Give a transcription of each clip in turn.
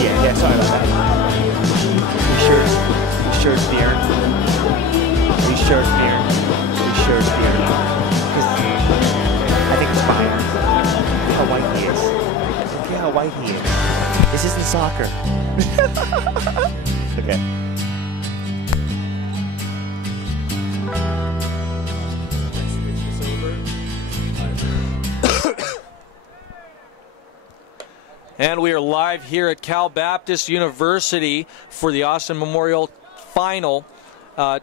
Yeah, sorry about that. You sure it's beer? You sure it's beer? You sure it's beer? I think it's fine. Look how white he is. Look how white he is. This isn't soccer. Okay. And we are live here at Cal Baptist University for the Austin Memorial Final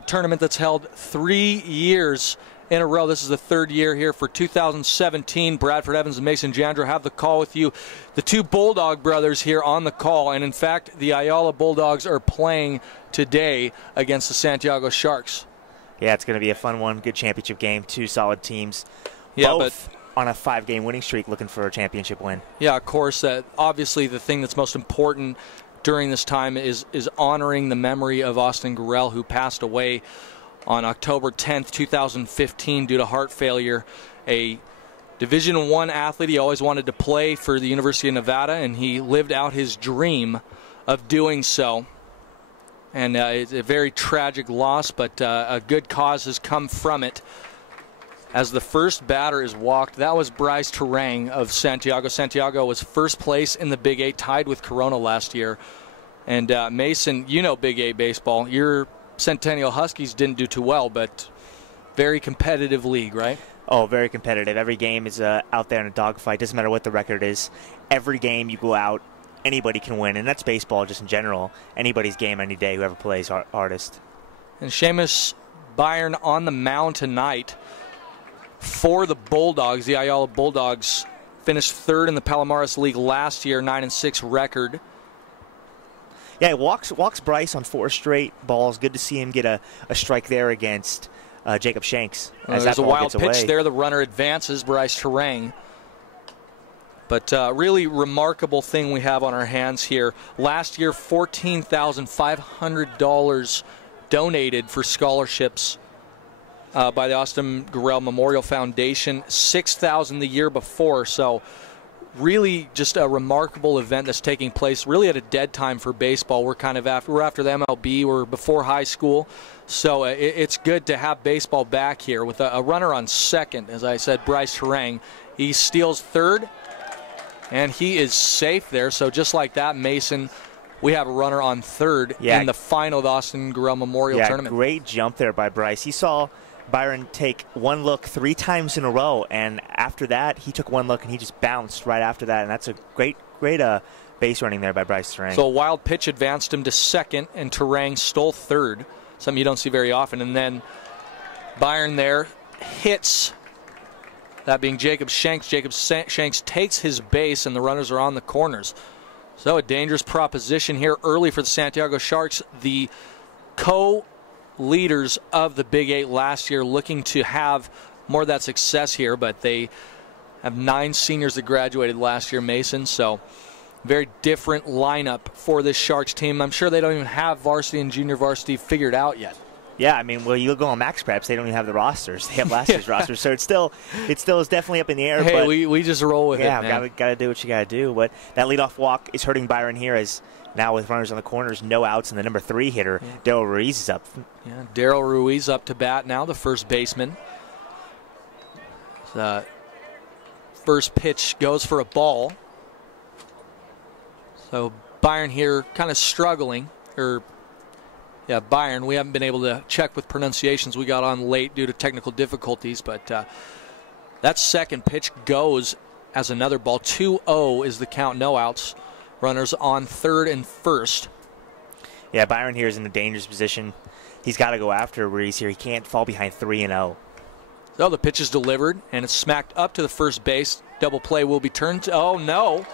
tournament that's held 3 years in a row. This is the third year here for 2017. Bradford Evans and Mason Jandro have the call with you. The two Bulldog brothers here on the call. And in fact, the Ayala Bulldogs are playing today against the Santiago Sharks. Yeah, it's going to be a fun one. Good championship game. Two solid teams. Yeah, both on a 5-game winning streak looking for a championship win. Yeah, of course. Obviously, the thing that's most important during this time is honoring the memory of Austin Gorrell, who passed away on October 10th, 2015 due to heart failure. A Division I athlete. He always wanted to play for the University of Nevada, and he lived out his dream of doing so. And it's a very tragic loss, but a good cause has come from it. As the first batter is walked, that was Bryce Terang of Santiago. Santiago was first place in the Big 8, tied with Corona last year. And Mason, you know Big 8 baseball. Your Centennial Huskies didn't do too well, but very competitive league, right? Oh, very competitive. Every game is out there in a dogfight. Doesn't matter what the record is. Every game you go out, anybody can win. And that's baseball just in general. Anybody's game any day, whoever plays hardest. And Seamus Byron on the mound tonight for the Bulldogs. The Ayala Bulldogs finished third in the Palomares League last year, 9-6 record. Yeah, he walks Bryce on 4 straight balls. Good to see him get a strike there against Jacob Shanks. There's a wild pitch there. The runner advances, Bryce Terang. But really remarkable thing we have on our hands here. Last year, $14,500 donated for scholarships by the Austin Gorrell Memorial Foundation, $6,000 the year before. So really just a remarkable event that's taking place really at a dead time for baseball. We're kind of after the MLB. We're before high school. So it's good to have baseball back here with a runner on second. As I said, Bryce Terang. He steals third, and he is safe there. So just like that, Mason, we have a runner on third in the final of the Austin Gorrell Memorial Tournament. Great jump there by Bryce. He saw Byron take one look 3 times in a row, and after that he took one look and he just bounced right after that, and that's a great base running there by Bryce Terang. So a wild pitch advanced him to second, and Terang stole third, something you don't see very often. And then Byron there hits, that being Jacob Shanks. Jacob Shanks takes his base, and the runners are on the corners. So a dangerous proposition here early for the Santiago Sharks, the co-leaders of the Big 8 last year, looking to have more of that success here, but they have 9 seniors that graduated last year, Mason, so very different lineup for this Sharks team. I'm sure they don't even have varsity and junior varsity figured out yet. Yeah, I mean, well, you go on Max Preps, they don't even have the rosters. They have last year's rosters, so it still is definitely up in the air. Hey, but we just roll with it, man. Yeah, gotta do what you gotta do. But that leadoff walk is hurting Byron here, as now with runners on the corners, no outs, and the number 3 hitter, Daryl Ruiz, is up. Yeah, Daryl Ruiz up to bat now, the first baseman. First pitch goes for a ball. So Byron here kind of struggling, Byron, we haven't been able to check with pronunciations. We got on late due to technical difficulties, but that second pitch goes as another ball. 2-0 is the count, no outs. Runners on third and first. Yeah, Byron here is in a dangerous position. He's got to go after Ruiz here. He can't fall behind 3-0. So the pitch is delivered, and it's smacked up to the first base. Double play will be turned. Oh, no.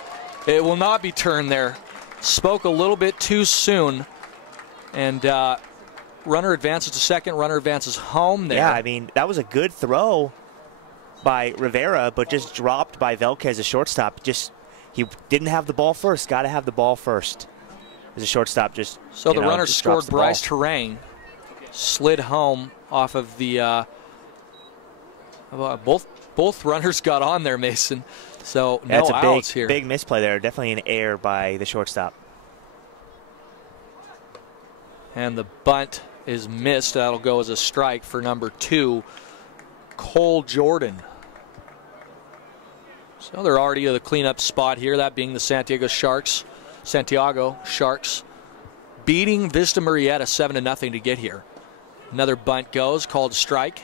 It will not be turned there. Spoke a little bit too soon. And runner advances to second. Runner advances home there. Yeah, I mean, that was a good throw by Rivera, but just dropped by Velquez, a shortstop. He didn't have the ball first. Got to have the ball first. As a shortstop, so the runner scored. Bryce Terang slid home off of the. Both runners got on there, Mason. So no outs here. Big misplay there. Definitely an error by the shortstop. And the bunt is missed. That'll go as a strike for number 2, Cole Jordan. So they're already at the cleanup spot here, that being the Santiago Sharks, beating Vista Murrieta 7-0 to get here. Another bunt goes, called strike.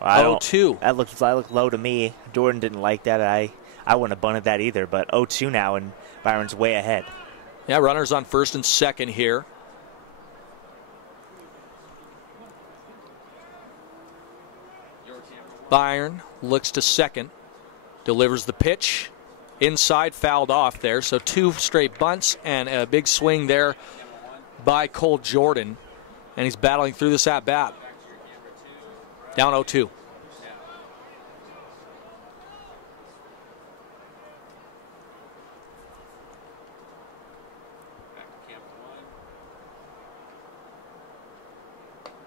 0-2. That looked low to me. Jordan didn't like that. I wouldn't have bunted that either, but 0-2 now, and Byron's way ahead. Yeah, runners on first and second here. Byron looks to second, delivers the pitch. Inside, fouled off there. So 2 straight bunts and a big swing there by Cole Jordan. And he's battling through this at-bat. Down 0-2.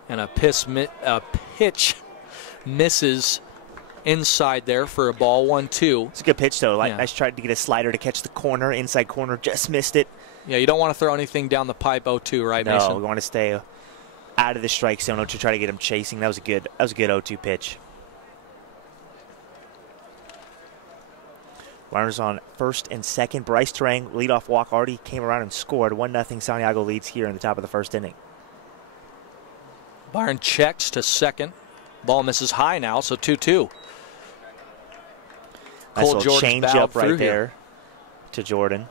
And a pitch misses inside there for a ball. 1-2. It's a good pitch, though. I tried to get a slider to catch the corner, inside corner, just missed it. Yeah, you don't want to throw anything down the pipe 0-2, right, Mason? No, we want to stay out of the strike zone to try to get him chasing. That was a good 0-2 pitch. Runners on first and second. Bryce Terang, leadoff walk, already came around and scored. 1-0 Santiago leads here in the top of the first inning. Byron checks to second. Ball misses high now, so 2-2. Nice little change up right there to Jordan.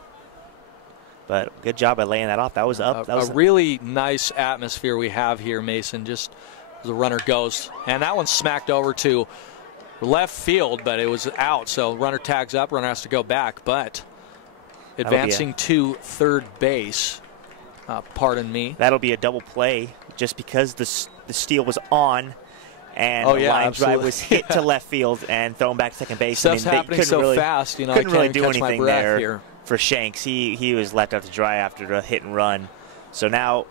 But good job by laying that off. That was up. That was a really nice atmosphere we have here, Mason, just as the runner goes. And that one smacked over to left field, but it was out. So runner tags up, runner has to go back. But advancing to third base, pardon me. That'll be a double play just because the steal was on. And the line drive was hit to left field and thrown back to second base. Stuff's happening so fast, you know. Couldn't really do catch anything my breath there here. For Shanks. He was left out to dry after the hit and run. So now,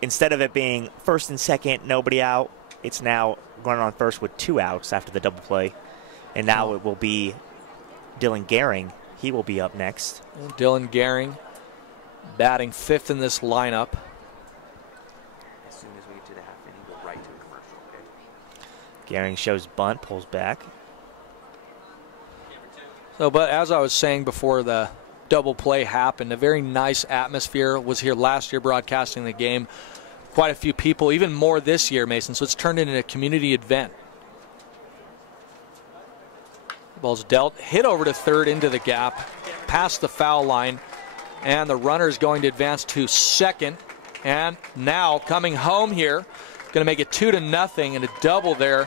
instead of it being first and second, nobody out, it's now running on first with 2 outs after the double play. And now it will be Dylan Gehring. He will be up next. Dylan Gehring batting 5th in this lineup. As soon as we get to the half inning, go right to a commercial. Okay? Gehring shows bunt, pulls back. So, but as I was saying before the double play happened, a very nice atmosphere. Was here last year broadcasting the game. Quite a few people, even more this year, Mason. So it's turned into a community event. Ball's dealt, hit over to third into the gap, past the foul line, and the runner is going to advance to second. And now coming home here, going to make it 2-0 and a double there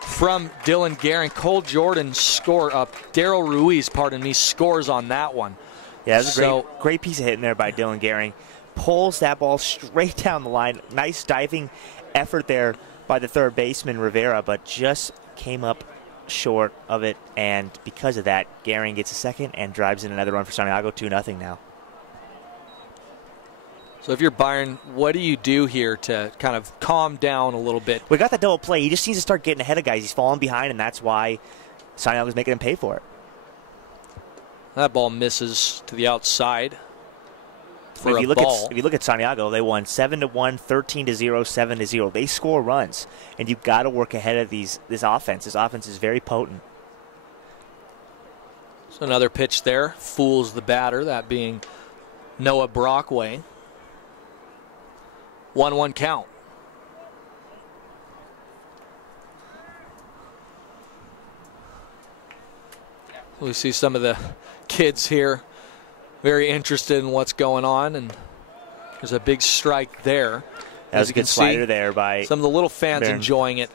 from Dylan Gehring. Cole Jordan Daryl Ruiz, pardon me, scores on that one. Yeah, it was a great piece of hitting there by Dylan Gehring. Pulls that ball straight down the line. Nice diving effort there by the third baseman, Rivera, but just came up short of it. And because of that, Gehring gets a second and drives in another run for Santiago. 2-0 now. So if you're Byron, what do you do here to kind of calm down a little bit? We got that double play. He just needs to start getting ahead of guys. He's falling behind, and that's why Santiago's making him pay for it. That ball misses to the outside for if you a look at Santiago, they won 7-1, 13-0, 7-0. They score runs, and you've got to work ahead of this offense. This offense is very potent. So another pitch there fools the batter, that being Noah Brockway. 1-1 count. We see some of the kids here very interested in what's going on, and there's a big strike there. That was a good slider there by some of the little fans Baron. enjoying it.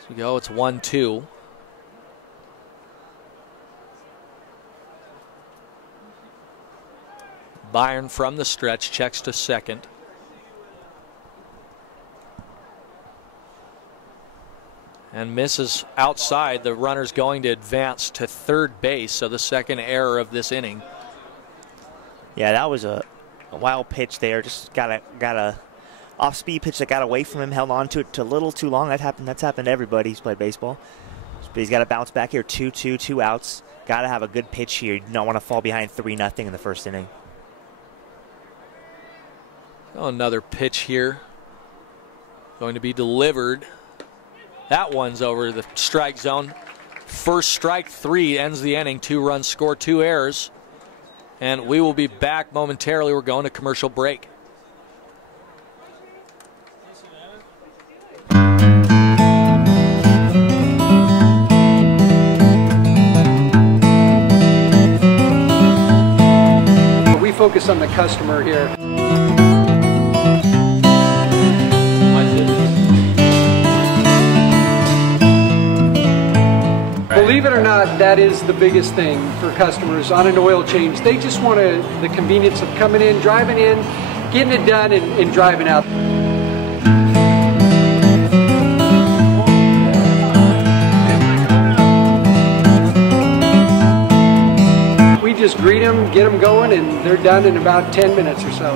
So we go, it's 1-2. Byron from the stretch checks to second. And misses outside. The runner's going to advance to third base, so the second error of this inning. Yeah, that was a wild pitch there. Just got a off-speed pitch that got away from him, held on to it a little too long. That's happened to everybody who's played baseball. But he's got to bounce back here. 2-2, 2 outs. Got to have a good pitch here. You don't want to fall behind 3-0 in the first inning. Oh, another pitch here. Going to be delivered. That one's over the strike zone. First strike, 3 ends the inning. 2 runs scored, 2 errors. And we will be back momentarily. We're going to commercial break. We focus on the customer here. Believe it or not, that is the biggest thing for customers on an oil change. They just want the convenience of coming in, driving in, getting it done, and driving out. We just greet them, get them going, and they're done in about 10 minutes or so.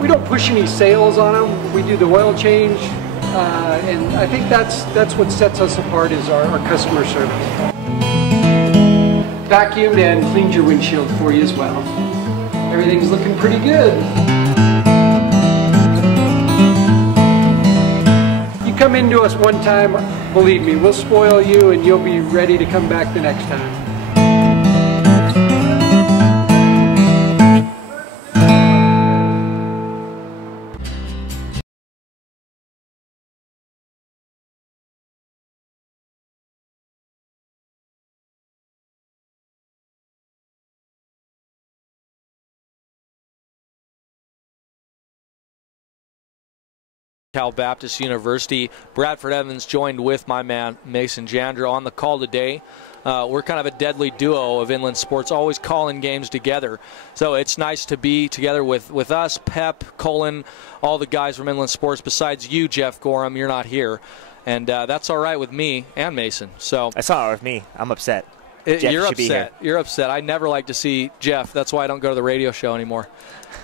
We don't push any sales on them. We do the oil change, and I think that's what sets us apart is our customer service. Vacuumed and cleaned your windshield for you as well. Everything's looking pretty good. You come into us one time, believe me, we'll spoil you and you'll be ready to come back the next time. Cal Baptist University. Bradford Evans joined with my man Mason Jandra on the call today. We're kind of a deadly duo of inland sports, always calling games together. So it's nice to be together with us, Pep, Colin, all the guys from inland sports. Besides you, Jeff Gorham, you're not here, and that's all right with me and Mason. So That's all right with me. I'm upset. Jeff, you're should be here. upset. You're upset. I never like to see Jeff. That's why I don't go to the radio show anymore.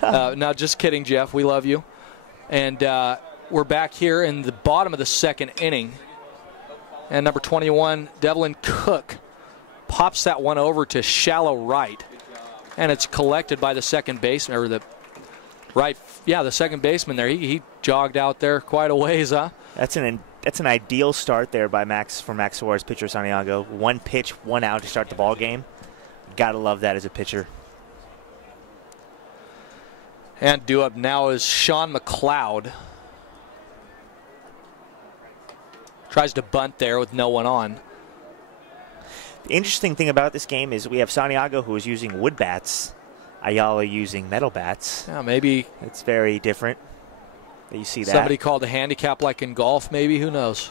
No, just kidding, Jeff. We love you. And we're back here in the bottom of the second inning. And number 21, Devlin Cook, pops that one over to shallow right. And it's collected by the second baseman, or the second baseman there. He jogged out there quite a ways, huh? That's an ideal start there by Max Suarez, pitcher Santiago. 1 pitch, 1 out to start the ball game. Gotta love that as a pitcher. And due up now is Sean McLeod. Tries to bunt there with no one on. The interesting thing about this game is we have Santiago who is using wood bats, Ayala using metal bats. Yeah, maybe it's very different that you see that. Somebody called a handicap like in golf, maybe, who knows?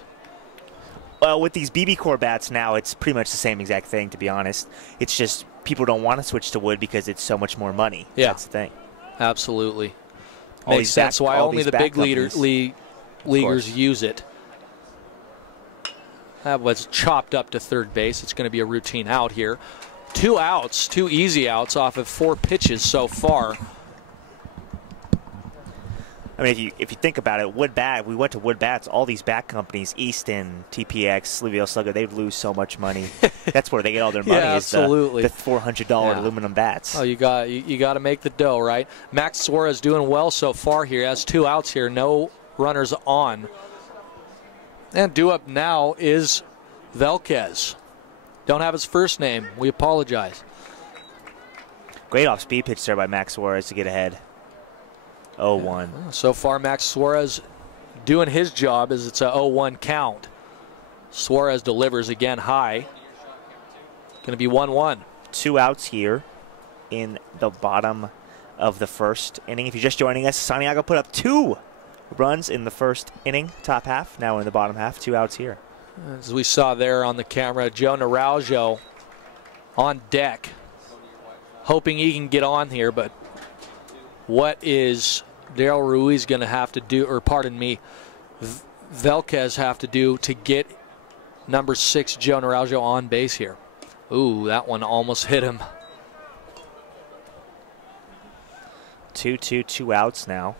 Well, with these BB Core bats now, it's pretty much the same exact thing, to be honest. It's just people don't want to switch to wood because it's so much more money. Yeah. That's the thing. Absolutely. Makes sense why only the big leaguers use it. That was chopped up to third base. It's going to be a routine out here. 2 outs, 2 easy outs off of 4 pitches so far. I mean, if you think about it, we went to wood bats. All these bat companies, Easton, TPX, Livio Slugger, they lose so much money. That's where they get all their money. Yeah, absolutely. Is the $400 aluminum bats. Oh, you got to make the dough, right? Max Suarez doing well so far here. Has 2 outs here, no runners on. And due up now is Velquez. Don't have his first name. We apologize. Great off-speed pitch there by Max Suarez to get ahead. 0-1. So far, Max Suarez doing his job as it's a 0-1 count. Suarez delivers again high. Going to be 1-1. 2 outs here in the bottom of the first inning. If you're just joining us, Santiago put up 2 runs in the first inning, top half. Now in the bottom half, 2 outs here. As we saw there on the camera, Joe Naranjo on deck, hoping he can get on here, but what is Daryl Ruiz going to have to do, or pardon me, Velquez have to do to get number 6 Joe Naranjo on base here? Ooh, that one almost hit him. 2-2, 2 outs now.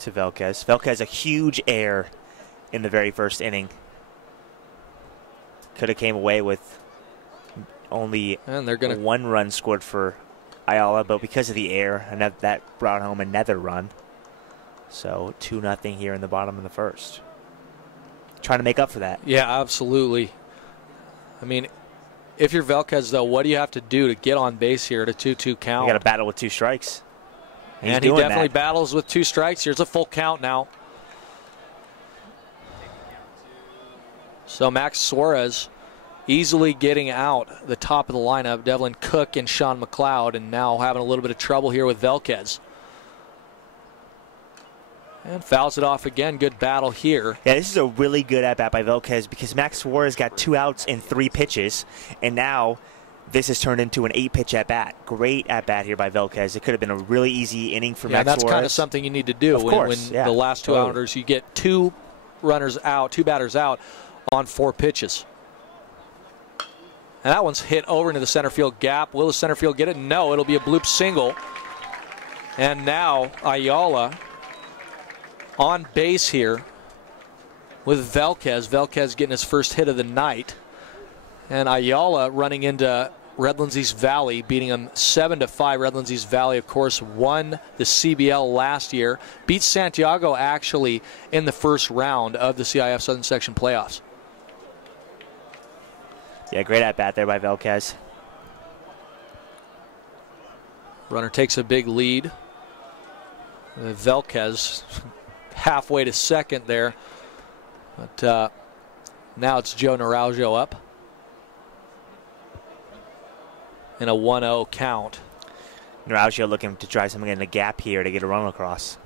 to Velquez. Velquez a huge error in the very first inning. Could have came away with only one run scored for Ayala, but because of the error, and that brought home another run. So 2-0 here in the bottom of the first. Trying to make up for that. Yeah, absolutely. I mean, if you're Velquez, though, what do you have to do to get on base here at a 2-2 count? You got to battle with 2 strikes. And he definitely battles with 2 strikes. Here's a full count now. So Max Suarez easily getting out the top of the lineup. Devlin Cook and Sean McLeod, and now having a little bit of trouble here with Velquez. And fouls it off again. Good battle here. Yeah, this is a really good at-bat by Velquez because Max Suarez got 2 outs in 3 pitches, and now this has turned into an 8-pitch at-bat. Great at-bat here by Velquez. It could have been a really easy inning for Max Suarez. That's kind of something you need to do when the last 2 outers, you get 2 runners out, 2 batters out on 4 pitches. And that one's hit over into the center field gap. Will the center field get it? No, it'll be a bloop single. And now Ayala on base here with Velquez. Velquez getting his first hit of the night. And Ayala running into Redlands East Valley, beating him 7-5. Redlands East Valley, of course, won the CBL last year. Beat Santiago, actually, in the first round of the CIF Southern Section playoffs. Yeah, great at-bat there by Velquez. Runner takes a big lead. Velquez halfway to second there. But now it's Joe Naranjo up. In a 1-0 count. Naranjo looking to try something in the gap here to get a run across.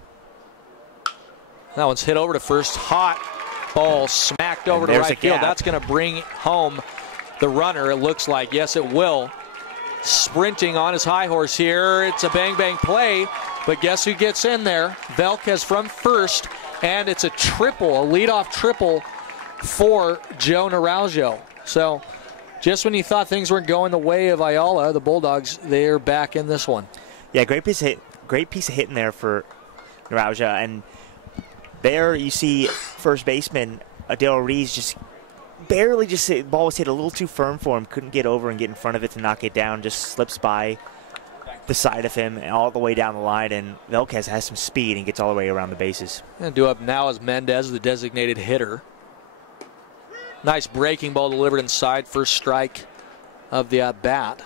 That one's hit over to first. Hot ball smacked over to right field. That's going to bring home the runner, it looks like. Yes, it will. Sprinting on his high horse here. It's a bang-bang play, but guess who gets in there? Velquez from first, and it's a triple, a leadoff triple for Joe Naranjo. So just when you thought things weren't going the way of Ayala, the Bulldogs, they're back in this one. Yeah, great piece of hitting there for Naranjo, and there you see first baseman Adele Rees just barely the ball was hit a little too firm for him. Couldn't get over and get in front of it to knock it down. Just slips by the side of him and all the way down the line. And Velquez has some speed and gets all the way around the bases. And due up now is Mendez, the designated hitter. Nice breaking ball delivered inside. First strike of the at-bat.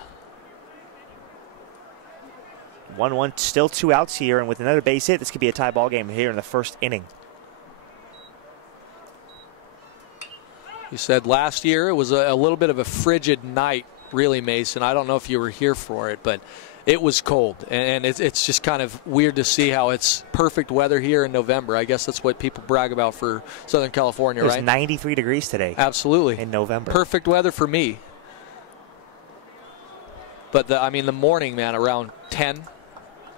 1-1, still 2 outs here, and with another base hit, this could be a tie ball game here in the first inning. You said last year it was a little bit of a frigid night, really, Mason. I don't know if you were here for it, but it was cold. And it's just kind of weird to see how it's perfect weather here in November. I guess that's what people brag about for Southern California, right? It was 93 degrees today. Absolutely. In November. Perfect weather for me. But, the morning, man, around 10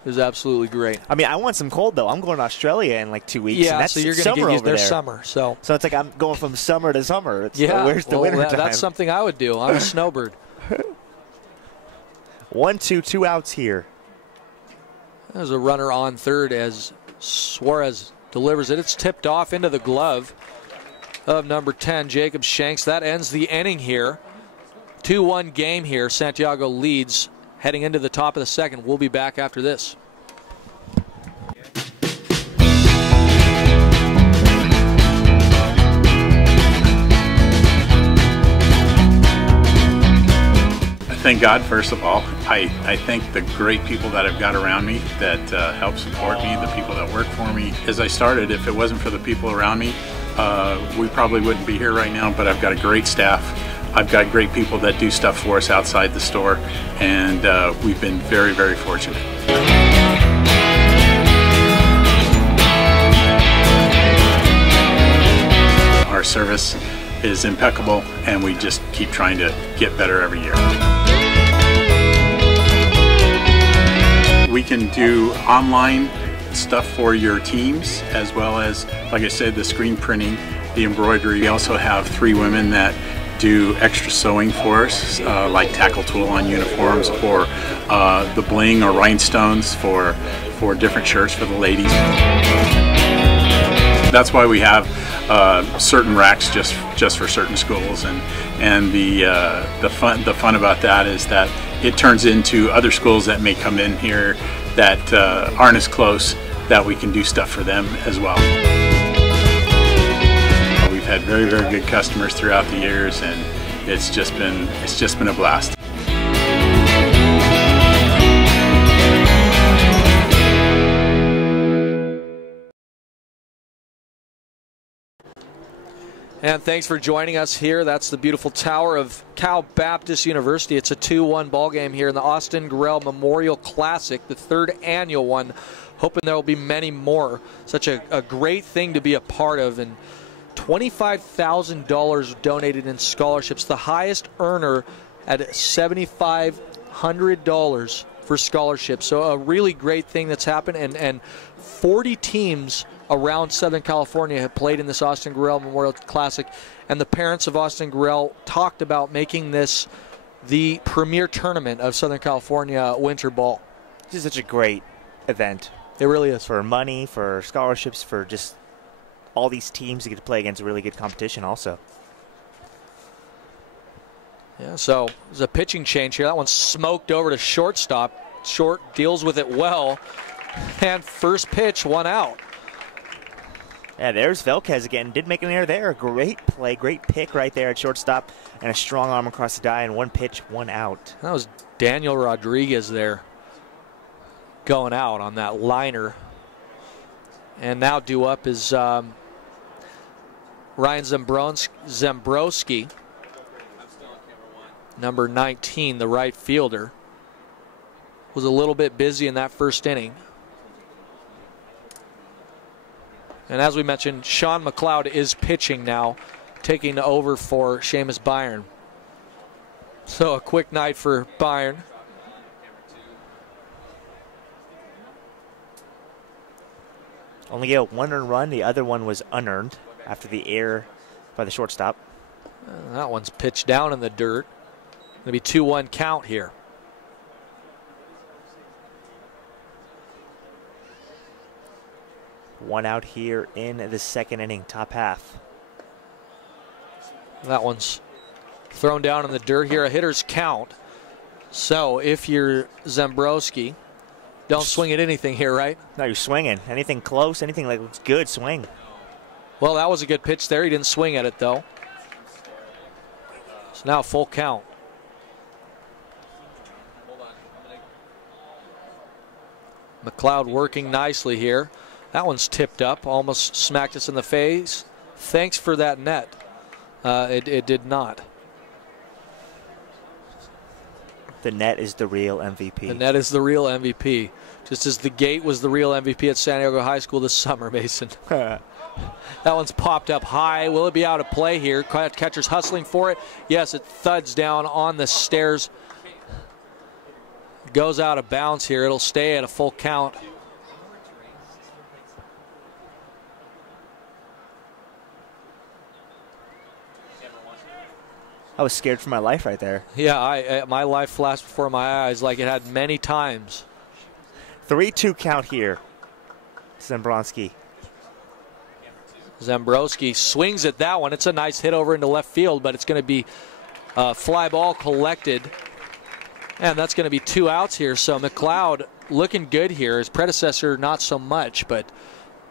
is absolutely great. I mean, I want some cold, though. I'm going to Australia in like 2 weeks. Yeah, and that's so you're going to get used to their summer. So it's like I'm going from summer to summer. It's where's the winter time? That's something I would do. I'm a snowbird. 1-2, 2 outs here. There's a runner on third as Suarez delivers it. It's tipped off into the glove of number 10, Jacob Shanks. That ends the inning here. 2-1 game here. Santiago leads heading into the top of the second. We'll be back after this. Thank God, first of all. I thank the great people that I've got around me that help support me, the people that work for me. As I started, if it wasn't for the people around me, we probably wouldn't be here right now, but I've got a great staff. I've got great people that do stuff for us outside the store, and we've been very, very fortunate. Our service is impeccable, and we just keep trying to get better every year. We can do online stuff for your teams, as well as, like I said, the screen printing, the embroidery. We also have 3 women that do extra sewing for us, like tackle tool on uniforms, or the bling or rhinestones for different shirts for the ladies. That's why we have certain racks just for certain schools, and the fun about that is that it turns into other schools that may come in here that aren't as close, that we can do stuff for them as well. We've had very, very good customers throughout the years, and it's just been a blast. And thanks for joining us here. That's the beautiful tower of Cal Baptist University. It's a 2-1 ball game here in the Austin Gorrell Memorial Classic, the 3rd annual one. Hoping there will be many more. Such a great thing to be a part of. And $25,000 donated in scholarships. The highest earner at $7,500 for scholarships. So a really great thing that's happened. And 40 teams around Southern California have played in this Austin Gorrell Memorial Classic, and the parents of Austin Gorrell talked about making this the premier tournament of Southern California winter ball. This is such a great event. It really is. For money, for scholarships, for just all these teams to get to play against a really good competition also. Yeah, so there's a pitching change here. That one's smoked over to shortstop. Short deals with it well, and first pitch, 1 out. Yeah, there's Velquez again. Did make an error there. Great play, great pick right there at shortstop, and a strong arm across the die, and 1 pitch, 1 out. That was Daniel Rodriguez there going out on that liner. And now due up is Ryan Zembrowski, number 19, the right fielder. Was a little bit busy in that first inning. And as we mentioned, Sean McLeod is pitching now, taking over for Seamus Byron. So a quick night for Byron. Only a 1 earned run. The other one was unearned after the error by the shortstop. That one's pitched down in the dirt. Going to be 2-1 count here. One out here in the 2nd inning, top half. That one's thrown down in the dirt here. A hitter's count. So if you're Zembrowski, don't swing at anything here, right? No, you're swinging. Anything close, anything like looks good, swing. Well, that was a good pitch there. He didn't swing at it, though. So now full count. McLeod working nicely here. That one's tipped up, almost smacked us in the face. Thanks for that net. It did not. The net is the real MVP. The net is the real MVP. Just as the gate was the real MVP at San Diego High School this summer, Mason. That one's popped up high. Will it be out of play here? Catcher's hustling for it. Yes, it thuds down on the stairs. Goes out of bounds here. It'll stay at a full count. I was scared for my life right there. Yeah, my life flashed before my eyes like it had many times. 3-2 count here. Zembrowski. Zembrowski swings at that one. It's a nice hit over into left field, but it's going to be a fly ball collected. And that's going to be 2 outs here. So McLeod looking good here. His predecessor not so much, but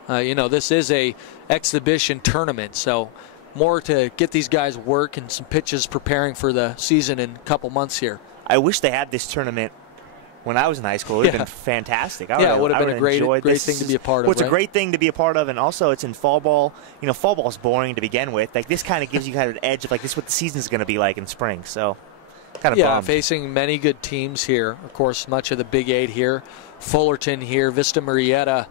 you know, this is a exhibition tournament, so more to get these guys work and some pitches preparing for the season in a couple months here. I wish they had this tournament when I was in high school. It would have been fantastic. It would have been a great thing to be a part of. Well, it's a great thing to be a part of, and also it's in fall ball. You know, fall ball is boring to begin with. Like, this kind of gives you kind of an edge of, like, this is what the season's going to be like in spring. So, kind of bummed. Facing many good teams here. Of course, much of the Big 8 here. Fullerton here, Vista Marietta.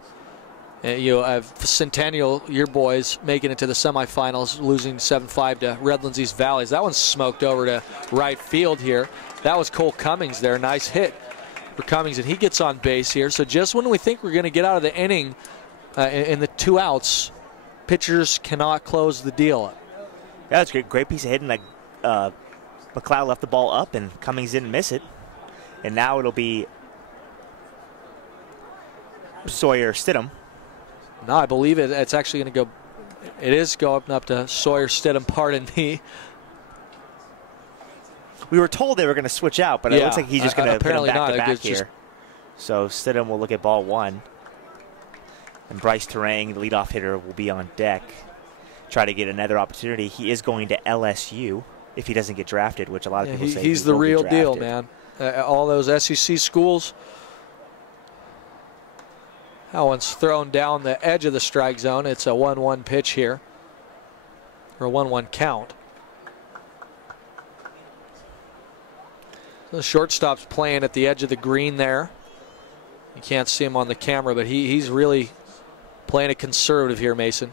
You have Centennial, your boys, making it to the semifinals, losing 7-5 to Redlands East Valleys. That one's smoked over to right field here. That was Cole Cummings there. Nice hit for Cummings, and he gets on base here. So just when we think we're going to get out of the inning in the 2 outs, pitchers cannot close the deal. Yeah, it's a great piece of hitting. Like, McLeod left the ball up, and Cummings didn't miss it. And now it'll be Sawyer Stidham. No, I believe it's actually going to go It is going up to Sawyer Stidham, pardon me. We were told they were going to switch out, but it looks like he's just going to put them back to back here. So Stidham will look at ball 1. And Bryce Terang, the leadoff hitter, will be on deck. Try to get another opportunity. He is going to LSU if he doesn't get drafted, which a lot of people say he's the real deal, man. All those SEC schools. That one's thrown down the edge of the strike zone. It's a 1-1 pitch here, or a 1-1 count. The shortstop's playing at the edge of the green there. You can't see him on the camera, but he's really playing it conservative here, Mason.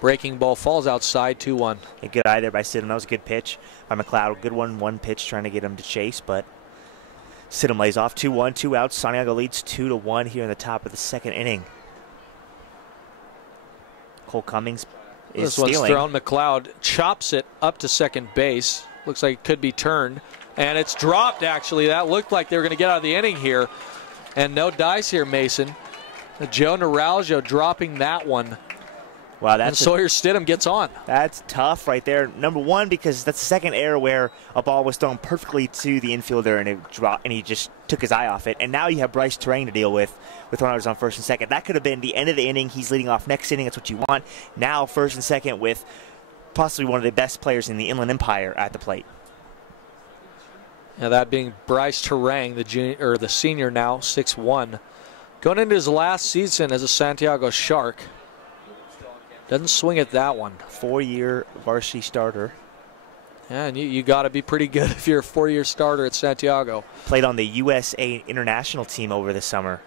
Breaking ball falls outside, 2-1. A good eye there by Stidham. That was a good pitch by McLeod. Good one pitch trying to get him to chase, but Stidham lays off. 2-1, 2 outs. Santiago leads 2-1 here in the top of the 2nd inning. Cole Cummings is stealing. This one's thrown. McLeod chops it up to second base. Looks like it could be turned. And it's dropped, actually. That looked like they were going to get out of the inning here. And no dice here, Mason. Joe Naranjo dropping that one. Wow, and Sawyer Stidham gets on. That's tough right there. Number one, because that's the second error where a ball was thrown perfectly to the infielder and it dropped, and he just took his eye off it. And now you have Bryce Terang to deal with runners on first and second. That could have been the end of the inning. He's leading off next inning. That's what you want. Now first and second with possibly one of the best players in the Inland Empire at the plate. Now that being Bryce Terang, the senior now, 6'1", going into his last season as a Santiago Shark. Doesn't swing at that one. 4-year varsity starter. Yeah, and you got to be pretty good if you're a 4-year starter at Santiago. Played on the USA international team over the summer.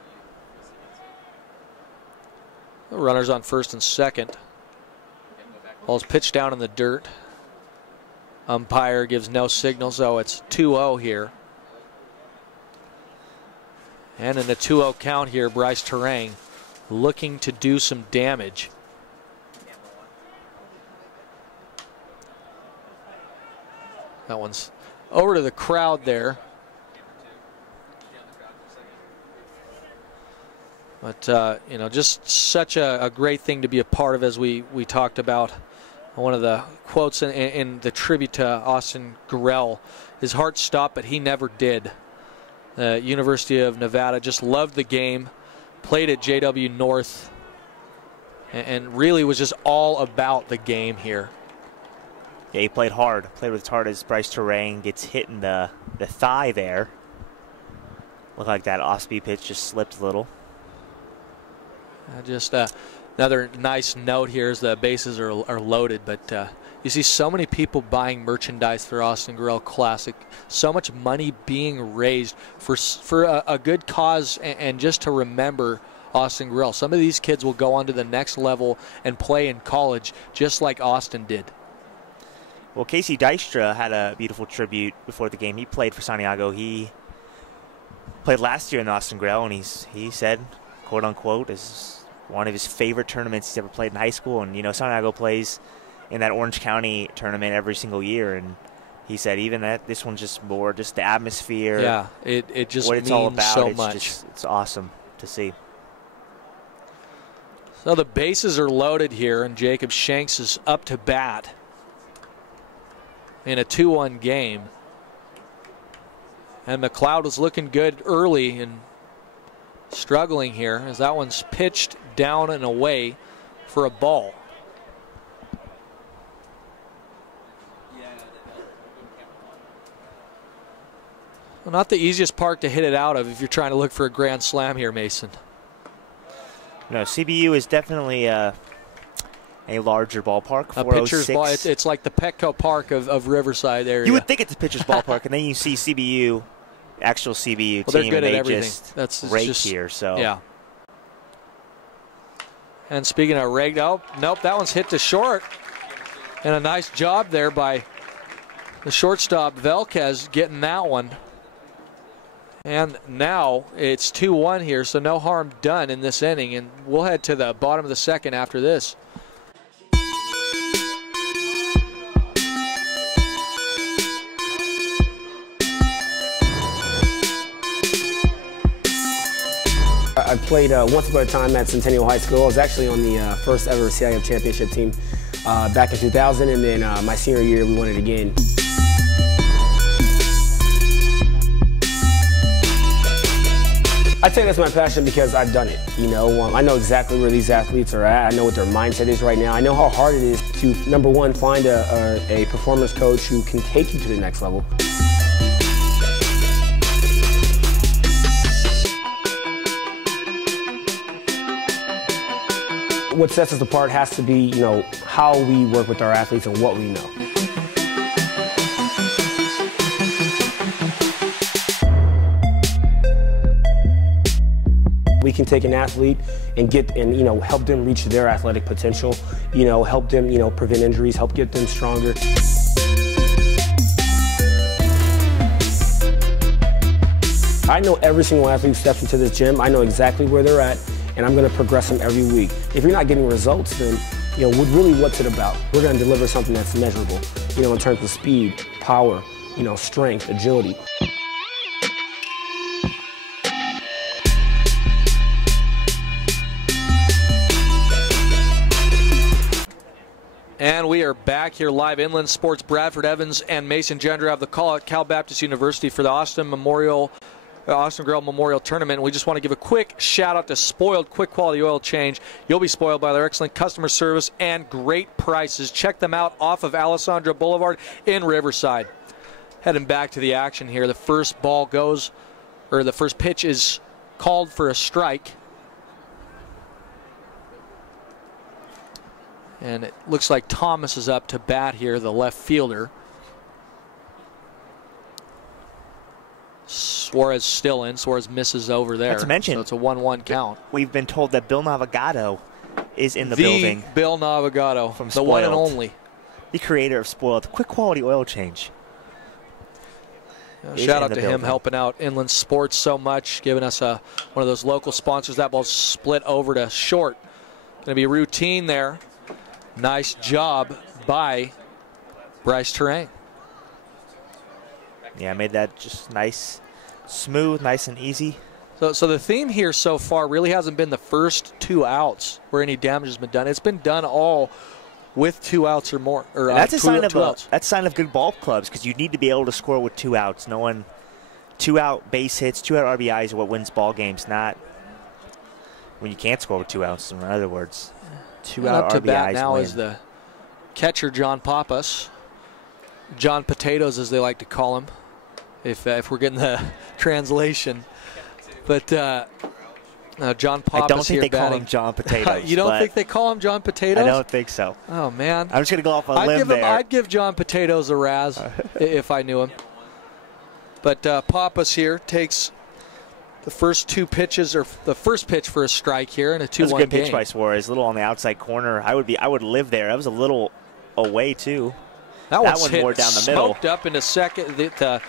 The runners on first and second. Ball's pitched down in the dirt. Umpire gives no signal, so it's 2-0 here. And in the 2-0 count here, Bryce Terang looking to do some damage. That one's over to the crowd there. But, you know, just such a great thing to be a part of, as we talked about. One of the quotes in the tribute to Austin Gorrell, his heart stopped, but he never did. University of Nevada, just loved the game, played at JW North, and really was just all about the game here. Yeah, he played hard. Played with as hard as Bryce Terang gets hit in the thigh there. Looked like that off-speed pitch just slipped a little. Just another nice note here is the bases are loaded, but you see so many people buying merchandise for Austin Gorrell Classic. So much money being raised for a good cause and just to remember Austin Gorrell. Some of these kids will go on to the next level and play in college just like Austin did. Well, Casey Dystra had a beautiful tribute before the game. He played for Santiago. He played last year in the Austin Gorrell, and he said, quote unquote, is one of his favorite tournaments he's ever played in high school. And you know, Santiago plays in that Orange County tournament every single year, and he said even that this one's just more just the atmosphere. Yeah, it just what it's means all about. so it's much. It's awesome to see. So the bases are loaded here, and Jacob Shanks is up to bat in a 2-1 game. And McLeod was looking good early and struggling here as that one's pitched down and away for a ball. Well, not the easiest park to hit it out of if you're trying to look for a grand slam here, Mason. No, CBU is definitely a larger ballpark. A pitcher's ball. It's like the Petco Park of Riverside area. You would think it's a pitcher's ballpark, and then you see CBU, actual CBU well, team, they're good and at everything. Just rake here. So yeah. And speaking of raked, nope, that one's hit to short, and a nice job there by the shortstop Velquez getting that one. And now it's 2-1 here, so no harm done in this inning, and we'll head to the bottom of the second after this. I played once upon a time at Centennial High School. I was actually on the first ever CIF championship team back in 2000, and then my senior year we won it again. I think that's my passion because I've done it. You know, I know exactly where these athletes are at. I know what their mindset is right now. I know how hard it is to, number one, find a performance coach who can take you to the next level. What sets us apart has to be, you know, how we work with our athletes and what we know. We can take an athlete and you know, help them reach their athletic potential, you know, help them, you know, prevent injuries, help get them stronger. I know every single athlete who steps into this gym. I know exactly where they're at, and I'm going to progress them every week. If you're not getting results, then, you know, really what's it about? We're going to deliver something that's measurable, you know, in terms of speed, power, you know, strength, agility. And we are back here live. Inland Sports. Bradford Evans and Mason Gender have the call at Cal Baptist University for the Austin Gorrell Memorial Tournament. We just want to give a quick shout out to Spoiled Quick Quality Oil Change. You'll be spoiled by their excellent customer service and great prices. Check them out off of Alessandra Boulevard in Riverside. Heading back to the action here. The first ball goes, or the first pitch is called for a strike. And it looks like Thomas is up to bat here, the left fielder. Suarez still in. Suarez misses over there. Not to mention, so it's a 1-1 count. We've been told that Bill Navigado is in the building. Bill Navigado, from the Spoiled. one and only. The creator of Spoiled Quick Quality Oil Change. Shout out to him helping out Inland Sports so much, giving us one of those local sponsors. That ball's split over to short. Going to be routine there. Nice job by Bryce Terrain. Yeah, made that just nice, smooth, nice and easy. So the theme here so far really hasn't been the first 2 outs where any damage has been done. It's been done all with 2 outs or more. Or that's a sign of that's a sign of good ball clubs, because you need to be able to score with 2 outs. 2 out base hits, 2 out RBIs are what wins ball games, not when you can't score with 2 outs. In other words. 2 out up to RBIs bat now win. is the catcher, John Pappas. John Potatoes, as they like to call him, if we're getting the translation. But John Pappas. I don't think here they call batting. him John Potatoes. You don't think they call him John Potatoes? I don't think so. Oh, man. I'm just going to go off a limb there. I'd give John Potatoes a razz if I knew him. But Pappas here takes the first 2 pitches, or the first pitch for a strike here in a 2-1 game. That's a good pitch by Suarez. A little on the outside corner. I would live there. That was a little away too. That one's one hit more down the middle. Smoked up into second, the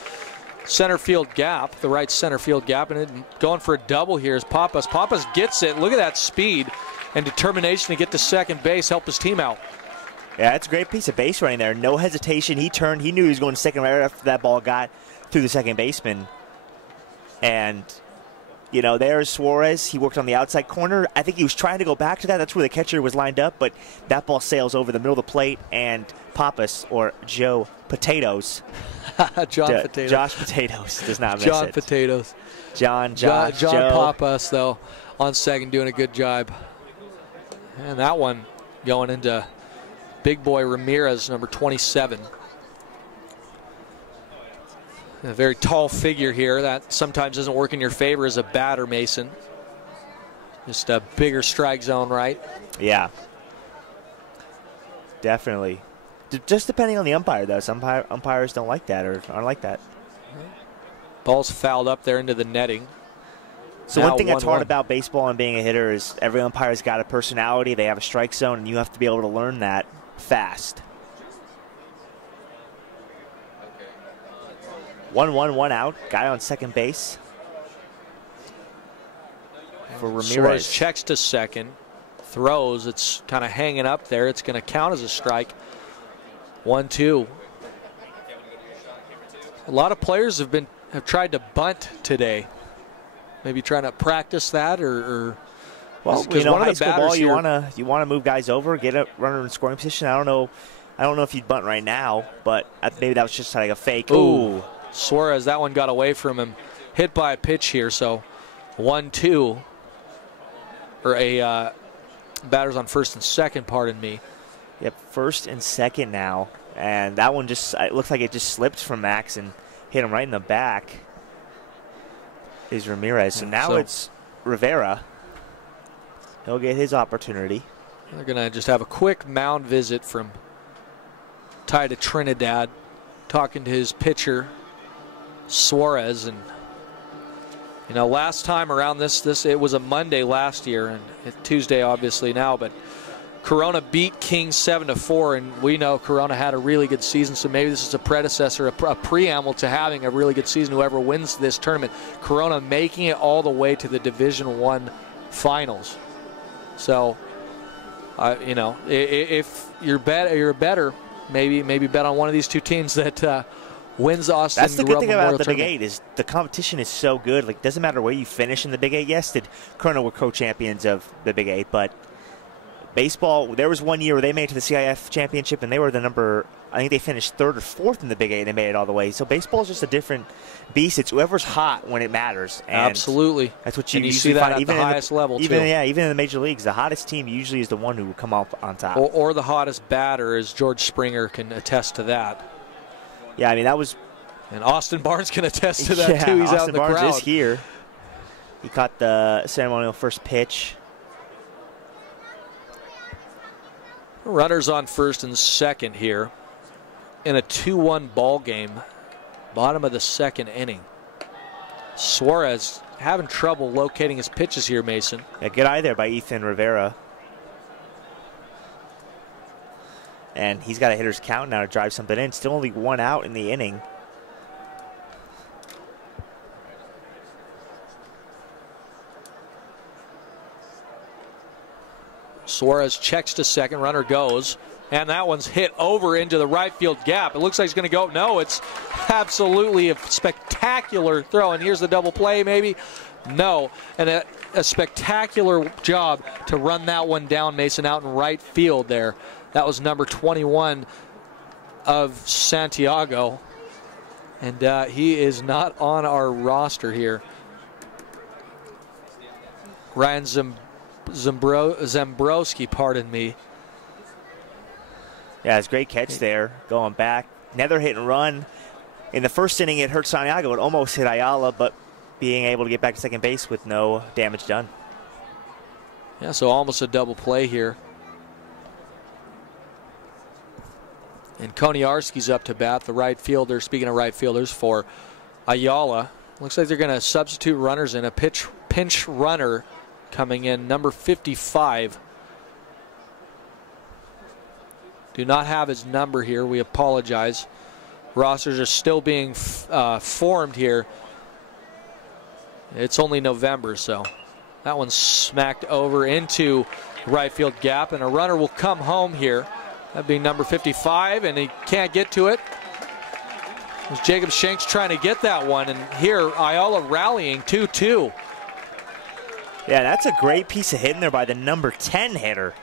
center field gap, the right center field gap, and going for a double here is Pappas. Pappas gets it. Look at that speed and determination to get to second base, help his team out. Yeah, that's a great piece of base running there. No hesitation. He turned. He knew he was going to second right after that ball got through the second baseman. And you know, there's Suarez. He worked on the outside corner. I think he was trying to go back to that. That's where the catcher was lined up, but that ball sails over the middle of the plate, and Pappas, or Joe Potatoes. Josh Potatoes does not miss John it. Potatoes. John Pappas, though, on second, doing a good job. And that one going into big boy Ramirez, number 27. A very tall figure here. That sometimes doesn't work in your favor as a batter, Mason. Just a bigger strike zone, right? Yeah. Definitely. Just depending on the umpire, though. Some umpires don't like that or aren't like that. Ball's fouled up there into the netting. So one thing that's hard about baseball and being a hitter is every umpire's got a personality. They have a strike zone, and you have to be able to learn that fast. 1-1, 1 out. Guy on second base for Ramirez. Suarez checks to second, throws. It's kind of hanging up there. It's going to count as a strike. 1-2. A lot of players have tried to bunt today. maybe trying to practice that, or well, you know, high school ball, you wanna move guys over, get a runner in scoring position. I don't know if you'd bunt right now, but maybe that was just like a fake. Ooh, Suarez, that one got away from him, hit by a pitch here. So 1-2, or a batters on first and second. Pardon me. Yep, first and second now, and that one just, it looks like it just slipped from Max and hit him right in the back. Is Ramirez. So now it's Rivera. He'll get his opportunity. They're going to just have a quick mound visit from Ty to Trinidad, talking to his pitcher, Suarez. And, you know, last time around this it was a Monday last year, and it's Tuesday obviously now, but Corona beat Kings 7-4, and we know Corona had a really good season, so maybe this is a predecessor, a preamble to having a really good season, whoever wins this tournament. Corona making it all the way to the Division I finals. So, you know, if you're better, maybe bet on one of these two teams that wins Austin. That's the good thing about the Big Eight, is the competition is so good. Like, doesn't matter where you finish in the Big Eight. Yes, Corona were co-champions of the Big Eight, but baseball, there was one year where they made it to the CIF championship, and they were the number, I think they finished 3rd or 4th in the Big Eight, and they made it all the way. So baseball is just a different beast. It's whoever's hot when it matters. And absolutely. That's what you usually see that find, at the highest level, too. Even in the major leagues, the hottest team usually is the one who will come up on top. Or the hottest batter, as George Springer can attest to that. Yeah, I mean, that was... And Austin Barnes can attest to that, too. He's Austin out in the Barnes crowd. Is here. He caught the ceremonial first pitch. Runners on first and second here in a 2-1 ball game, bottom of the second inning. Suarez having trouble locating his pitches here, Mason. Yeah, good eye there by Ethan Rivera. And he's got a hitter's count now to drive something in. Still only 1 out in the inning. Suarez checks to second, runner goes, and that one's hit over into the right field gap. It looks like he's going to go. No, it's absolutely a spectacular throw, and here's the double play maybe. No, and a spectacular job to run that one down, Mason, out in right field there. That was number 21 of Santiago, and he is not on our roster here. Ryan Zambrowski, pardon me. Yeah, it's a great catch there, going back. Another hit and run. In the first inning, it hurt Santiago. It almost hit Ayala, but being able to get back to second base with no damage done. Yeah, so almost a double play here. And Koniarski's up to bat, the right fielder. Speaking of right fielders, for Ayala. Looks like they're going to substitute runners in. A pinch runner coming in, number 55. Do not have his number here. We apologize. Rosters are still being formed here. It's only November, so that one's smacked over into right field gap, and a runner will come home here. That'd be number 55, and he can't get to it. There's Jacob Shanks trying to get that one, and here Ayala rallying 2-2. Yeah, that's a great piece of hitting there by the number 10 hitter.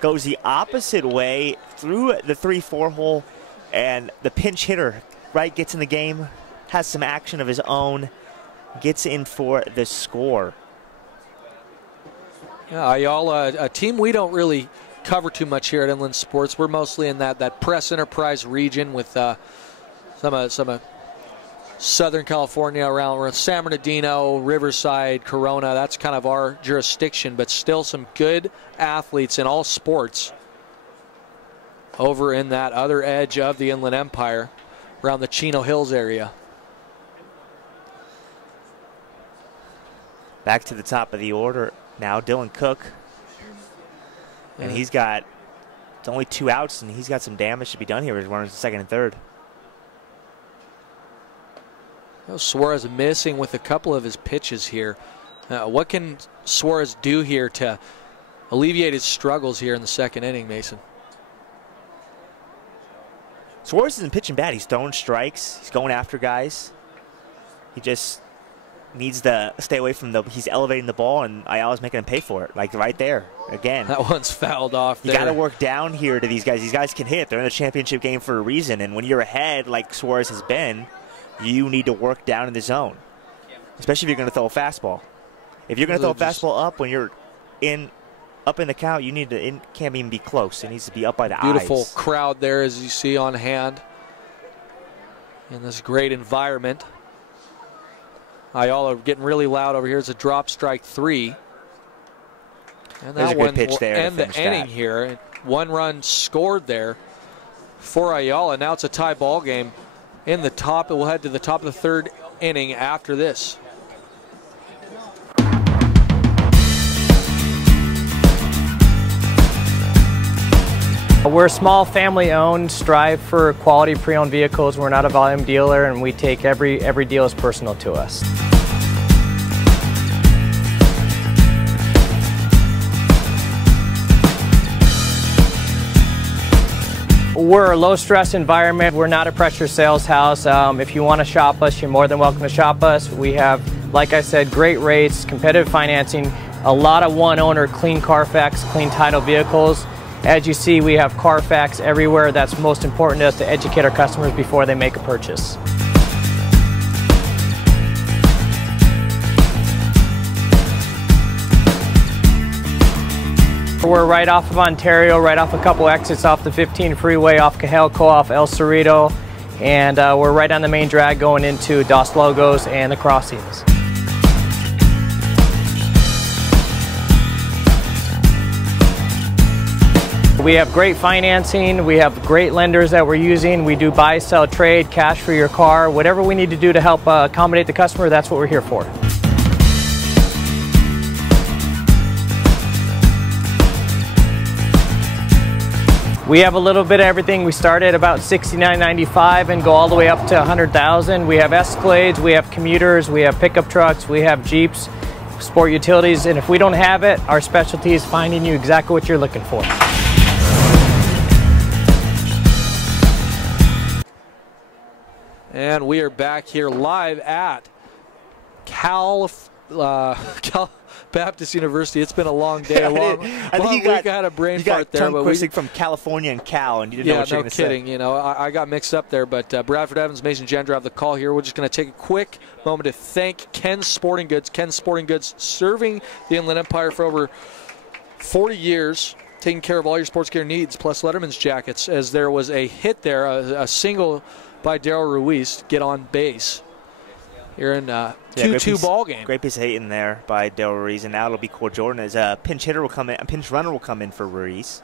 Goes the opposite way through the 3-4 hole, and the pinch hitter, right, gets in the game, has some action of his own, gets in for the score. Yeah, Ayala, a team we don't really cover too much here at Inland Sports. We're mostly in that Press Enterprise region with some of Southern California, around San Bernardino, Riverside, Corona. That's kind of our jurisdiction, but still some good athletes in all sports over in that other edge of the Inland Empire, around the Chino Hills area. Back to the top of the order now, Dylan Cook. And he's got, it's only 2 outs, and he's got some damage to be done here with runners in second and third. Suarez missing with a couple of his pitches here. What can Suarez do here to alleviate his struggles here in the second inning, Mason? Suarez isn't pitching bad. He's throwing strikes. He's going after guys. He just needs to stay away from he's elevating the ball, and Ayala's making him pay for it, like right there again. That one's fouled off there. You got to work down here to these guys. These guys can hit. They're in the championship game for a reason, and when you're ahead like Suarez has been, you need to work down in the zone, especially if you're going to throw a fastball. If you're going to throw a fastball up when you're up in the count, you need to, it can't even be close. It needs to be up by the eyes. Beautiful crowd there, as you see on hand in this great environment. Ayala getting really loud over here. It's a drop strike 3. And There's that a good one pitch will there to end the finish inning that. here. 1 run scored there for Ayala. Now it's a tie ball game in the top. It will head to the top of the 3rd inning after this. We're small, family-owned, strive for quality pre-owned vehicles. We're not a volume dealer, and we take every deal as personal to us. We're a low-stress environment. We're not a pressure sales house. If you want to shop us, you're more than welcome to shop us. We have, like I said, great rates, competitive financing, a lot of one-owner, clean Carfax, clean title vehicles. As you see, we have Carfax everywhere. That's most important to us, to educate our customers before they make a purchase. We're right off of Ontario, right off a couple exits off the 15 freeway, off Cajelco, off El Cerrito, and we're right on the main drag going into Dos Logos and the crossings. We have great financing, we have great lenders that we're using. We do buy, sell, trade, cash for your car. Whatever we need to do to help accommodate the customer, that's what we're here for. We have a little bit of everything. We start at about $69.95 and go all the way up to $100,000. We have Escalades, we have commuters, we have pickup trucks, we have Jeeps, sport utilities, and if we don't have it, our specialty is finding you exactly what you're looking for. And we are back here live at Cal Baptist University. It's been a long day, a long week. I had a brain fart there. But we from California and Cal, and you didn't know what you were going to say. Yeah, no kidding. You know, I got mixed up there. But Bradford Evans, Mason Gendra have the call here. We're just going to take a quick moment to thank Ken's Sporting Goods. Ken's Sporting Goods, serving the Inland Empire for over 40 years, taking care of all your sports gear needs, plus Letterman's jackets. As there was a hit there, a single by Daryl Ruiz, get on base here in 2-2 ball game. Great piece of hitting there by Daryl Ruiz, and now it'll be Cole Jordan as a pinch hitter will come in, a pinch runner will come in for Ruiz.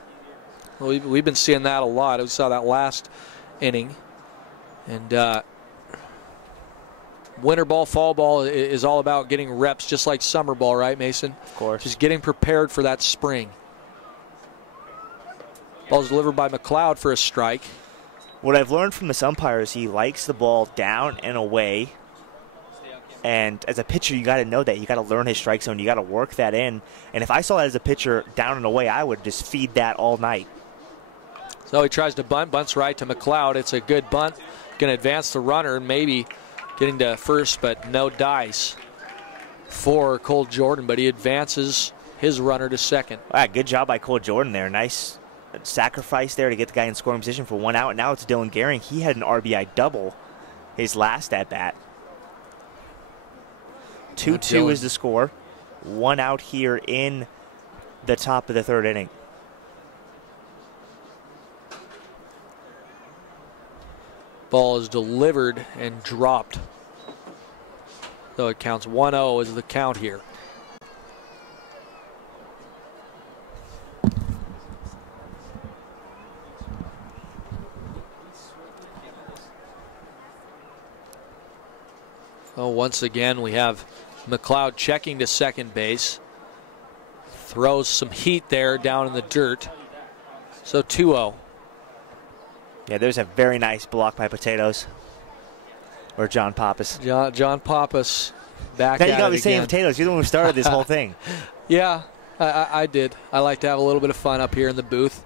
Well, we've been seeing that a lot. We saw that last inning, and winter ball, fall ball is all about getting reps, just like summer ball, right, Mason? Of course. Just getting prepared for that spring. Ball's delivered by McLeod for a strike. What I've learned from this umpire is he likes the ball down and away. And as a pitcher, you got to know that. You got to learn his strike zone. You got to work that in. And if I saw that as a pitcher down and away, I would just feed that all night. So he tries to bunt, bunts right to McLeod. It's a good bunt. Going to advance the runner, maybe getting to first, but no dice for Cole Jordan. But he advances his runner to second. Wow, good job by Cole Jordan there. Nice sacrifice there to get the guy in scoring position for 1 out. And now it's Dylan Gehring. He had an RBI double his last at bat. 2-2 is the score. 1 out here in the top of the 3rd inning. Ball is delivered and dropped. So it counts 1-0 is the count here. Oh, once again, we have McLeod checking to second base. Throws some heat there down in the dirt. So 2-0. Yeah, there's a very nice block by Potatoes. Or John Pappas. John Pappas back at it again. Now you got me saying Potatoes. You're the one who started this whole thing. Yeah, I did. I like to have a little bit of fun up here in the booth.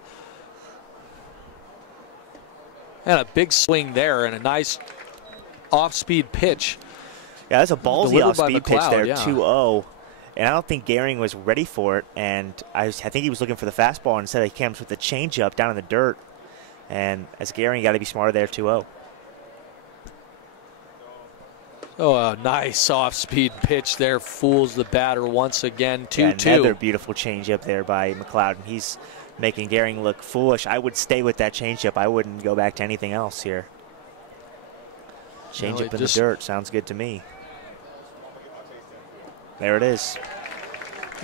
And a big swing there and a nice off-speed pitch Yeah, that's a ballsy Delivered by off-speed pitch McLeod, there, yeah. 2-0. And I don't think Gehring was ready for it. And I think he was looking for the fastball, and instead he came with the changeup down in the dirt. And as Gehring, got to be smarter there, 2-0. Oh, a nice off-speed pitch there. Fools the batter once again, 2-2. Yeah, another beautiful changeup there by McLeod. And he's making Gehring look foolish. I would stay with that changeup. I wouldn't go back to anything else here. Changeup in the dirt sounds good to me. There it is.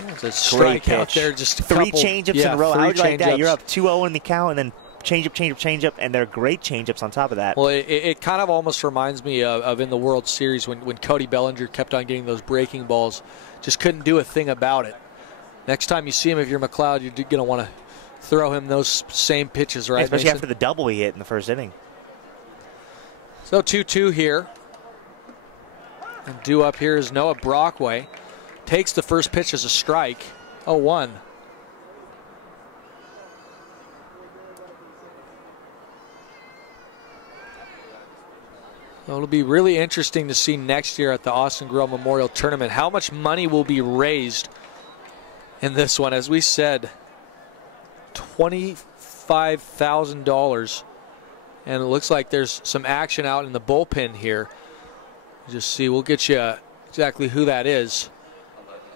It's a strikeout there. Just three changeups in a row. How would you like that? You're up 2-0 in the count, and then changeup, and they're great changeups on top of that. Well, it kind of almost reminds me of in the World Series when Cody Bellinger kept on getting those breaking balls, just couldn't do a thing about it. Next time you see him, if you're McLeod, you're going to want to throw him those same pitches, right? Especially Mason? after the double he hit in the first inning. So 2-2 here. And due up here is Noah Brockway. Takes the first pitch as a strike. 0-1. It'll be really interesting to see next year at the Austin Gorrell Memorial Tournament how much money will be raised in this one. As we said, $25,000. And it looks like there's some action out in the bullpen here. Just see, we'll get you exactly who that is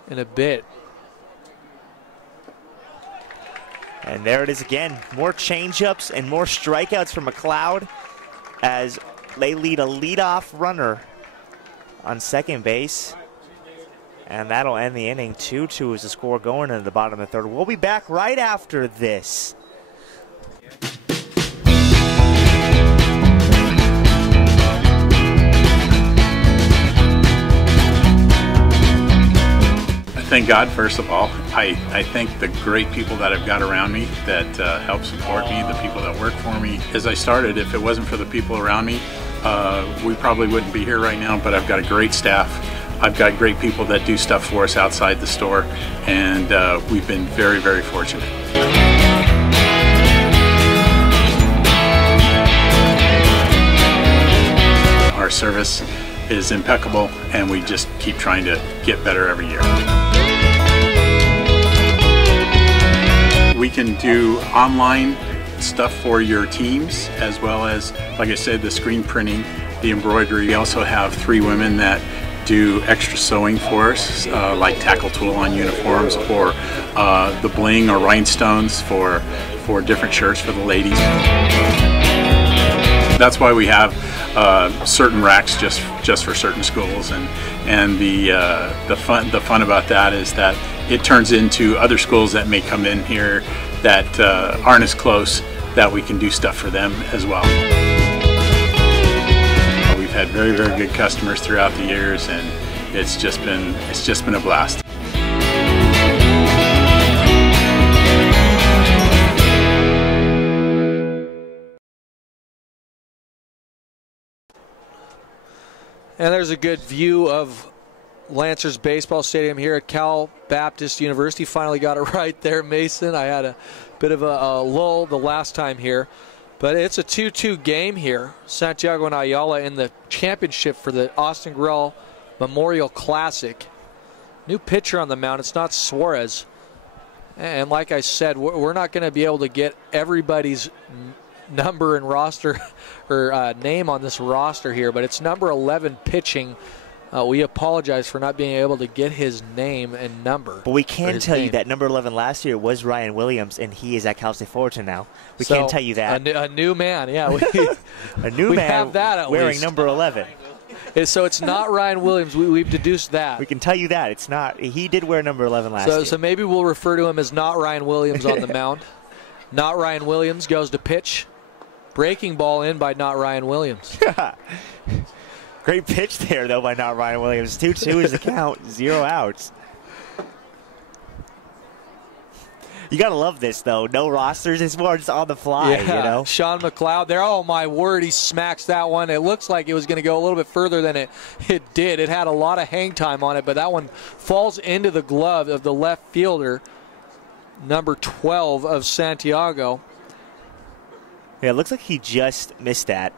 in a bit. And there it is again. More changeups and more strikeouts for McLeod as they lead a leadoff runner on second base. And that'll end the inning. 2-2 is the score going into the bottom of the third. We'll be back right after this. Thank God, first of all. I thank the great people that I've got around me that help support me, the people that work for me. As I started, if it wasn't for the people around me, we probably wouldn't be here right now, but I've got a great staff. I've got great people that do stuff for us outside the store, and we've been very, very fortunate. Our service is impeccable, and we just keep trying to get better every year. We can do online stuff for your teams, as well as, like I said, the screen printing, the embroidery. We also have 3 women that do extra sewing for us, like tackle tool on uniforms, or the bling or rhinestones for different shirts for the ladies. That's why we have certain racks just for certain schools, and the fun about that is that it turns into other schools that may come in here that aren't as close, that we can do stuff for them as well. We've had very, very good customers throughout the years, and it's just been a blast. And there's a good view of Lancers Baseball Stadium here at Cal Baptist University. Finally got it right there, Mason. I had a bit of a lull the last time here. But it's a 2-2 game here. Santiago and Ayala in the championship for the Austin Gorrell Memorial Classic. New pitcher on the mound. It's not Suarez. And like I said, we're not going to be able to get everybody's number and roster or name on this roster here, but it's number 11 pitching. We apologize for not being able to get his name and number. But we can tell you that number 11 last year was Ryan Williams, and he is at Cal State Fullerton now. We can tell you that. A new man, yeah. A new man have that at wearing least. number 11. So it's not Ryan Williams. We've deduced that. We can tell you that. It's not. He did wear number 11 last year. So maybe we'll refer to him as not Ryan Williams on the mound. Not Ryan Williams goes to pitch. Breaking ball in by not Ryan Williams. Great pitch there, though, by not Ryan Williams. 2-2 is the count. 0 outs. You got to love this, though. No rosters. It's more just on the fly, yeah, you know? Sean McLeod there. Oh, my word. He smacks that one. It looks like it was going to go a little bit further than it did. It had a lot of hang time on it, but that one falls into the glove of the left fielder, number 12 of Santiago. Yeah, it looks like he just missed that.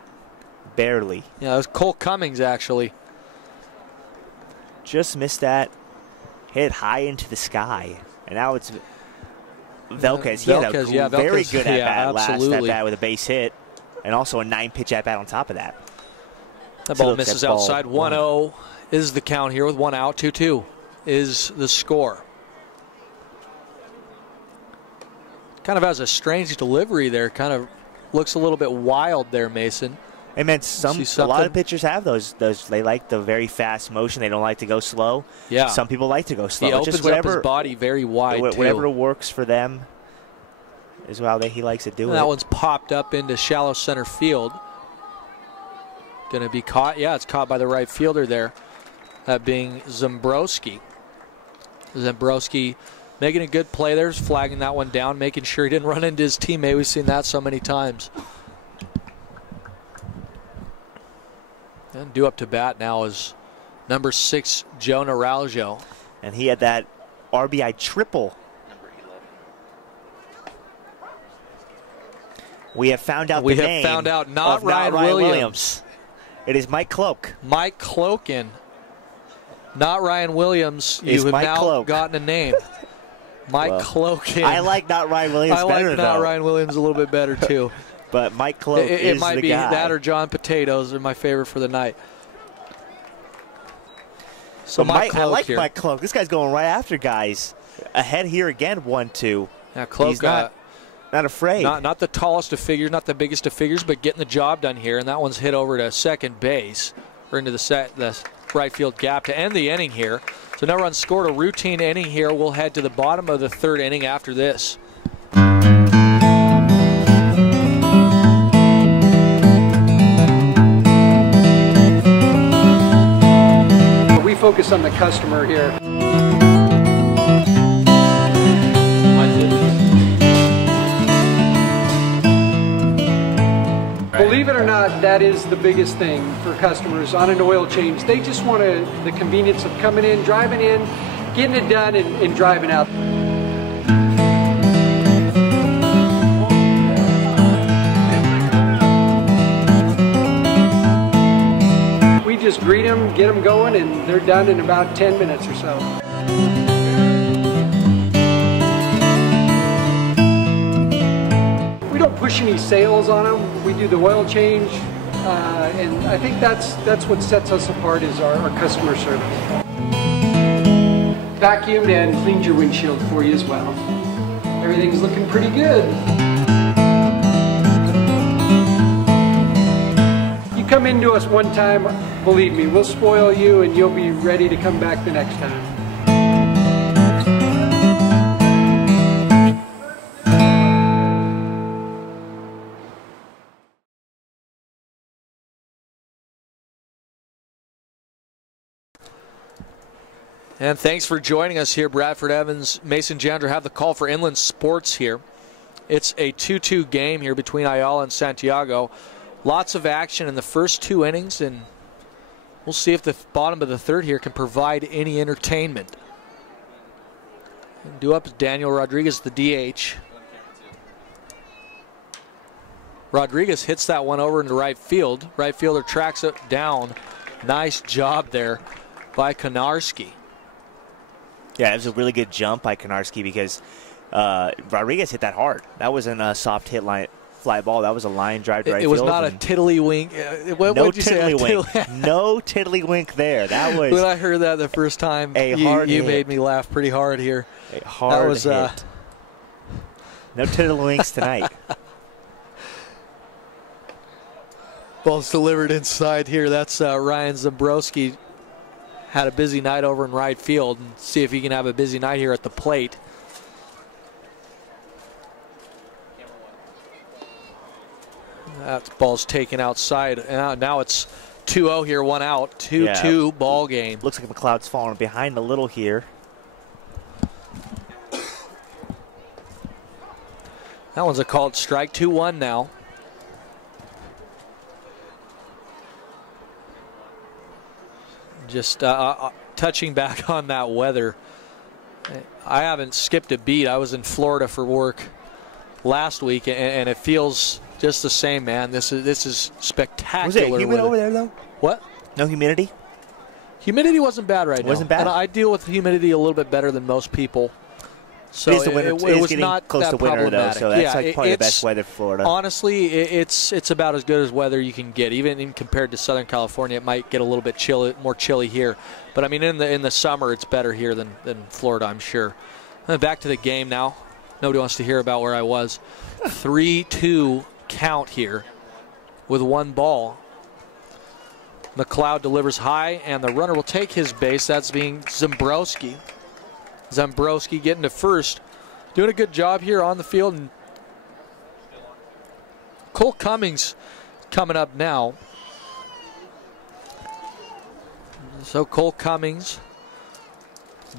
Barely. Yeah, it was Cole Cummings, actually. Just missed that. Hit it high into the sky. And now it's Velquez. He had a very good at-bat last at-bat with a base hit. And also a 9-pitch at-bat on top of that. That ball misses outside. 1-0 is the count here with 1 out. 2-2 is the score. Kind of has a strange delivery there. Kind of looks a little bit wild there, Mason. Hey man, a lot of pitchers have those. They like the very fast motion. They don't like to go slow. Yeah. Some people like to go slow. He opens up his body very wide, whatever works for them is how he likes to do it. That one's popped up into shallow center field. Going to be caught. Yeah, it's caught by the right fielder there. That being Zambrowski. Zambrowski making a good play there, flagging that one down, making sure he didn't run into his teammate. We've seen that so many times. And due up to bat now is number 6, Joe Naranjo. And he had that RBI triple. We have found out the name. Not Ryan Williams. It is Mike Cloak. Mike Cloakin. Not Ryan Williams. You have now gotten a name. Mike Cloakin. I like Not Ryan Williams better, I like Not Ryan Williams a little bit better, too. But Mike Cloak is the guy. It might be that or John Potatoes are my favorite for the night. So I like Mike Cloak. This guy's going right after guys. Ahead here again, 1-2. Yeah, Cloak. He's not afraid. Not the tallest of figures, not the biggest of figures, but getting the job done here. And that one's hit over to second base, or into the right field gap to end the inning here. So no runs scored. A routine inning here. We'll head to the bottom of the 3rd inning after this. We focus on the customer here. Believe it or not, that is the biggest thing for customers on an oil change. They just want the convenience of coming in, driving in, getting it done, and driving out. We just greet them, get them going, and they're done in about 10 minutes or so. Don't push any sales on them. We do the oil change, and I think that's what sets us apart is our customer service. Vacuumed and cleaned your windshield for you as well. Everything's looking pretty good. You come into us one time, believe me, we'll spoil you and you'll be ready to come back the next time. And thanks for joining us here. Bradford Evans, Mason Jandra have the call for Inland Sports here. It's a 2-2 game here between Ayala and Santiago. Lots of action in the first 2 innings, and we'll see if the bottom of the 3rd here can provide any entertainment. And due up is Daniel Rodriguez, the DH. Rodriguez hits that one over into right field. Right fielder tracks it down. Nice job there by Konarski. Yeah, it was a really good jump by Konarski because Rodriguez hit that hard. That wasn't a soft hit fly ball. That was a line drive to right field. It was not a tiddlywink. No tiddlywink. No tiddlywink there. That was. When I heard that the first time, you made me laugh pretty hard here. A hard hit. No tiddlywinks tonight. Ball's delivered inside here. That's Ryan Zambrowski. Had a busy night over in right field, and see if he can have a busy night here at the plate. That ball's taken outside. And now it's 2-0 here, 1 out. 2-2 ball game. Looks like McLeod's falling behind a little here. That one's a called strike. 2-1 now. Just touching back on that weather. I haven't skipped a beat. I was in Florida for work last week, and it feels just the same, man. This is spectacular. Was it humid over there, though? What? No humidity? Humidity wasn't bad right now. Wasn't bad. And I deal with humidity a little bit better than most people. So it was getting not close to winter, though, so that's probably the best weather for Florida. Honestly, it's about as good as weather you can get. Even compared to Southern California, it might get a little bit more chilly here. But, I mean, in the summer, it's better here than Florida, I'm sure. And back to the game now. Nobody wants to hear about where I was. 3-2 count here with one ball. McLeod delivers high, and the runner will take his base. That's being Zembrowski. Zembrowski getting to first. Doing a good job here on the field. And Cole Cummings coming up now. So Cole Cummings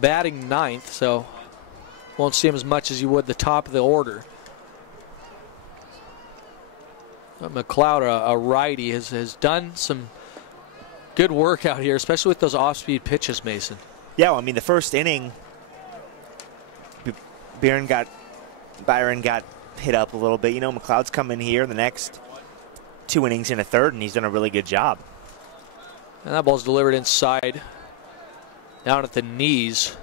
batting ninth, so won't see him as much as you would the top of the order. But McLeod, a righty, has done some good work out here, especially with those off-speed pitches, Mason. Yeah, well, I mean, the first inning, Byron got hit up a little bit. You know, McLeod's coming here the next 2 innings in a third, and he's done a really good job. And that ball's delivered inside, down at the knees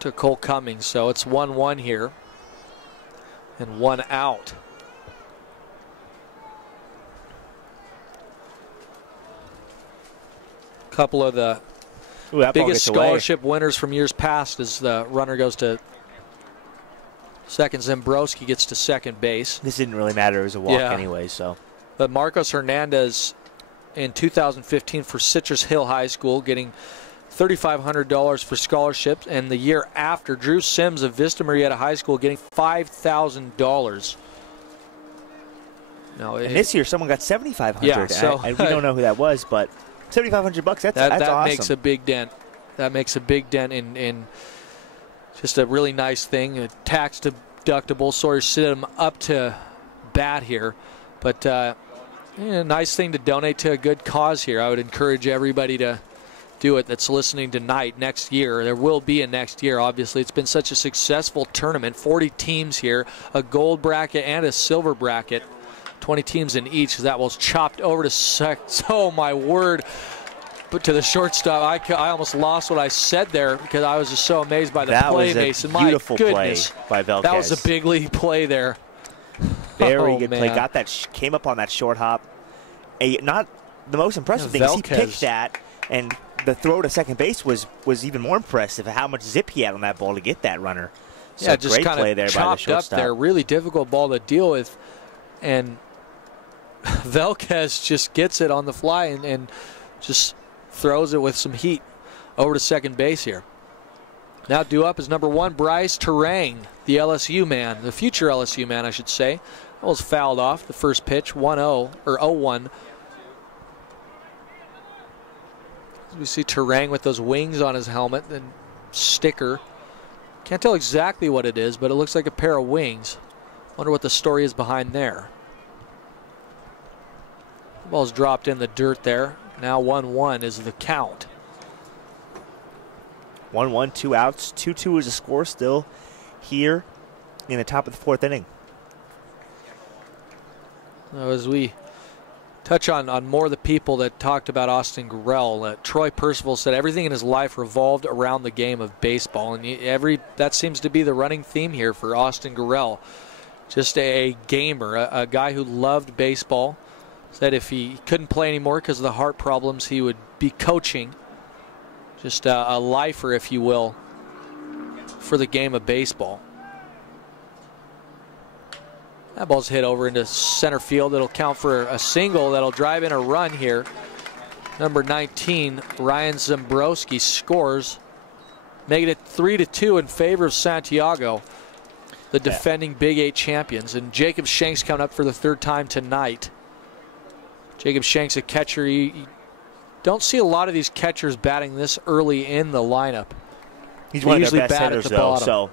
to Cole Cummings. So it's 1-1 here, and 1 out. Couple of the biggest scholarship winners from years past as the runner goes to second. Zembrowski gets to second base. This didn't really matter. It was a walk anyway. So, but Marcos Hernandez in 2015 for Citrus Hill High School getting $3,500 for scholarships, and the year after, Drew Sims of Vista Marietta High School getting $5,000. And this year someone got $7,500. Yeah, so and we don't know who that was, but $7,500. That's that awesome. Makes a big dent. That makes a big dent in just a really nice thing. A tax deductible. Sawyer set him up to bat here, but nice thing to donate to a good cause here. I would encourage everybody to do it that's listening tonight. Next year, there will be a next year. Obviously, it's been such a successful tournament. 40 teams here, a gold bracket and a silver bracket. 20 teams in each, because that was chopped over to oh my word, but to the shortstop. I almost lost what I said there because I was just so amazed by the play, Mason. My beautiful goodness, play by Velquez. That was a big league play there. Very good play. Got that, came up on that short hop. Not the most impressive thing is he picked that, and the throw to second base was even more impressive. How much zip he had on that ball to get that runner. So just kind of chopped up there. Really difficult ball to deal with, and Velquez just gets it on the fly and just throws it with some heat over to second base here. Now due up is number 1, Bryce Terang, the LSU man, the future LSU man, I should say. That was fouled off the first pitch, 1-0 or 0-1. We see Terang with those wings on his helmet and sticker. Can't tell exactly what it is, but it looks like a pair of wings. Wonder what the story is behind there. The ball's dropped in the dirt there. Now 1-1 is the count. 1-1, 2 outs. 2-2 is the score still here in the top of the 4th inning. As we touch on more of the people that talked about Austin Gorrell, Troy Percival said everything in his life revolved around the game of baseball, and that seems to be the running theme here for Austin Gorrell. Just a gamer, a guy who loved baseball. Said if he couldn't play anymore because of the heart problems, he would be coaching. Just a lifer, if you will, for the game of baseball. That ball's hit over into center field. It'll count for a single that'll drive in a run here. Number 19, Ryan Zembrowski scores, making it 3-2 in favor of Santiago, the defending Big 8 champions. And Jacob Shanks coming up for the 3rd time tonight. Jacob Shanks, a catcher. You don't see a lot of these catchers batting this early in the lineup. He's one of their best hitters, though. So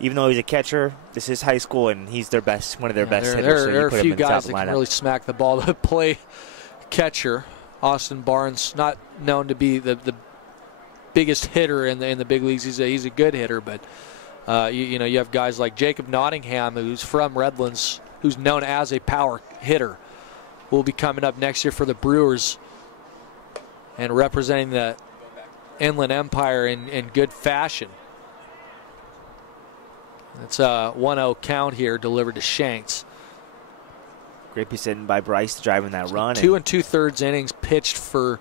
even though he's a catcher, this is high school, and he's their best, one of their best hitters. There are a few guys that can really smack the ball to play catcher. Austin Barnes, not known to be the biggest hitter in the big leagues. He's a good hitter, but you have guys like Jacob Nottingham, who's from Redlands, who's known as a power hitter. Will be coming up next year for the Brewers and representing the Inland Empire in good fashion. It's a 1-0 count here, delivered to Shanks. Great piece hitting by Bryce driving that run. 2 2/3 innings pitched for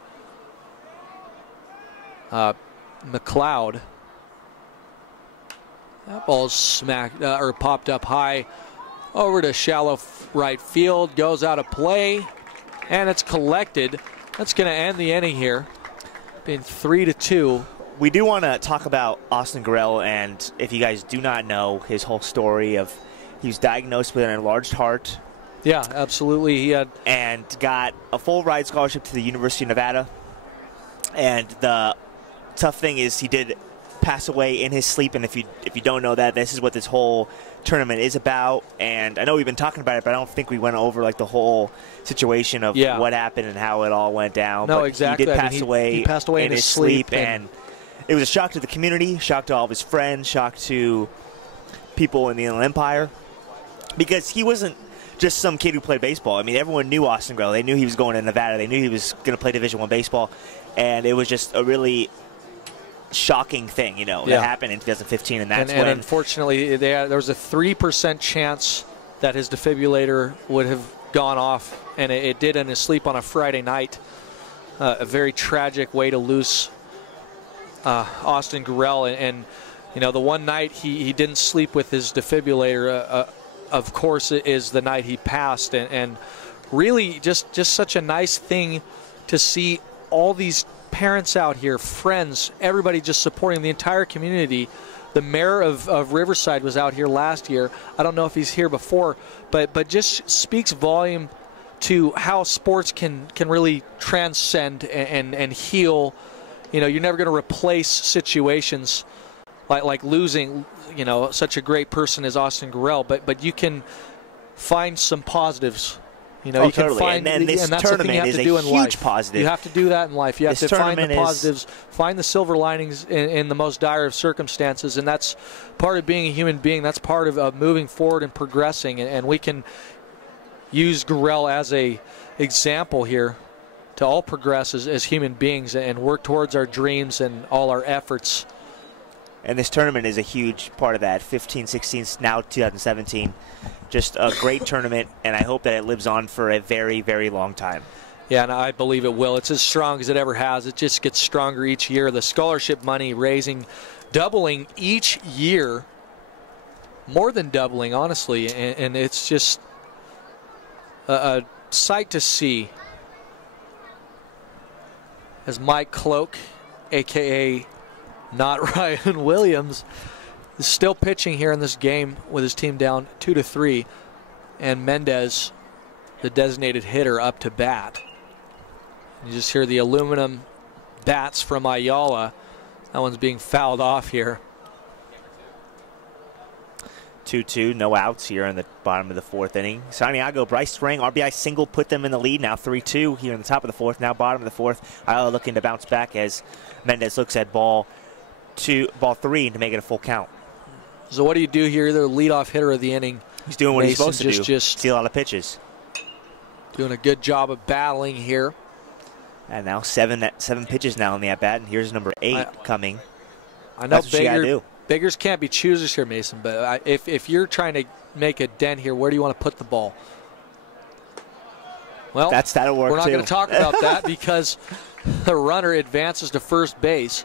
McLeod. That ball's smacked or popped up high over to shallow right field, goes out of play, and it's collected. That's going to end the inning here, being 3-2. We do want to talk about Austin Gorrell, and if you guys do not know his whole story of, he was diagnosed with an enlarged heart. Yeah, absolutely. He had and got a full ride scholarship to the University of Nevada. And the tough thing is he did pass away in his sleep, and if you don't know that, this is what this whole tournament is about. And I know we've been talking about it, but I don't think we went over like the whole situation of what happened and how it all went down. No, but exactly. He did pass away. He passed away in his sleep, and it was a shock to the community, shock to all of his friends, shock to people in the Inland Empire, because he wasn't just some kid who played baseball. I mean, everyone knew Austin Gorrell. They knew he was going to Nevada. They knew he was going to play Division I baseball, and it was just a really shocking thing, that happened in 2015, and that's when. And unfortunately, there was a 3% chance that his defibrillator would have gone off, and it did in his sleep on a Friday night. A very tragic way to lose Austin Gorrell, and the one night he didn't sleep with his defibrillator, of course, is the night he passed, and really just such a nice thing to see all these parents out here, friends, everybody just supporting the entire community. The mayor of Riverside was out here last year. I don't know if he's here before, but just speaks volume to how sports can really transcend and heal. You're never going to replace situations like losing, such a great person as Austin Gorrell, but you can find some positives. You can totally. find, and this that's tournament the thing you have is to do a in huge life. positive. You have to do that in life. You have this to find the tournament positives, find the silver linings in the most dire of circumstances, and that's part of being a human being. That's part of moving forward and progressing, and we can use Gorrell as a example here to all progress as human beings and work towards our dreams and all our efforts. And this tournament is a huge part of that. 15, 16, now 2017. Just a great tournament, and I hope that it lives on for a very, very long time. Yeah, and I believe it will. It's as strong as it ever has. It just gets stronger each year. The scholarship money doubling each year, more than doubling, honestly, and it's just a sight to see as Mike Cloak, a.k.a. not Ryan Williams, is still pitching here in this game with his team down 2-3, and Mendez, the designated hitter, up to bat. You just hear the aluminum bats from Ayala. That one's being fouled off here. 2-2, no outs here in the bottom of the fourth inning. Santiago, Bryce Sprang, RBI single, put them in the lead. Now 3-2 here in the top of the fourth. Now bottom of the fourth. Ayala looking to bounce back as Mendez looks at ball 3 to make it a full count. So what do you do here? You're the leadoff hitter of the inning. He's doing what he's supposed to do. Just steal out of pitches. Doing a good job of battling here. And now seven pitches now in the at bat, and here's number 8 coming. I know Beggars can't be choosers here, Mason. But if you're trying to make a dent here, where do you want to put the ball? Well, that'll work. We're not going to talk about that because the runner advances to first base.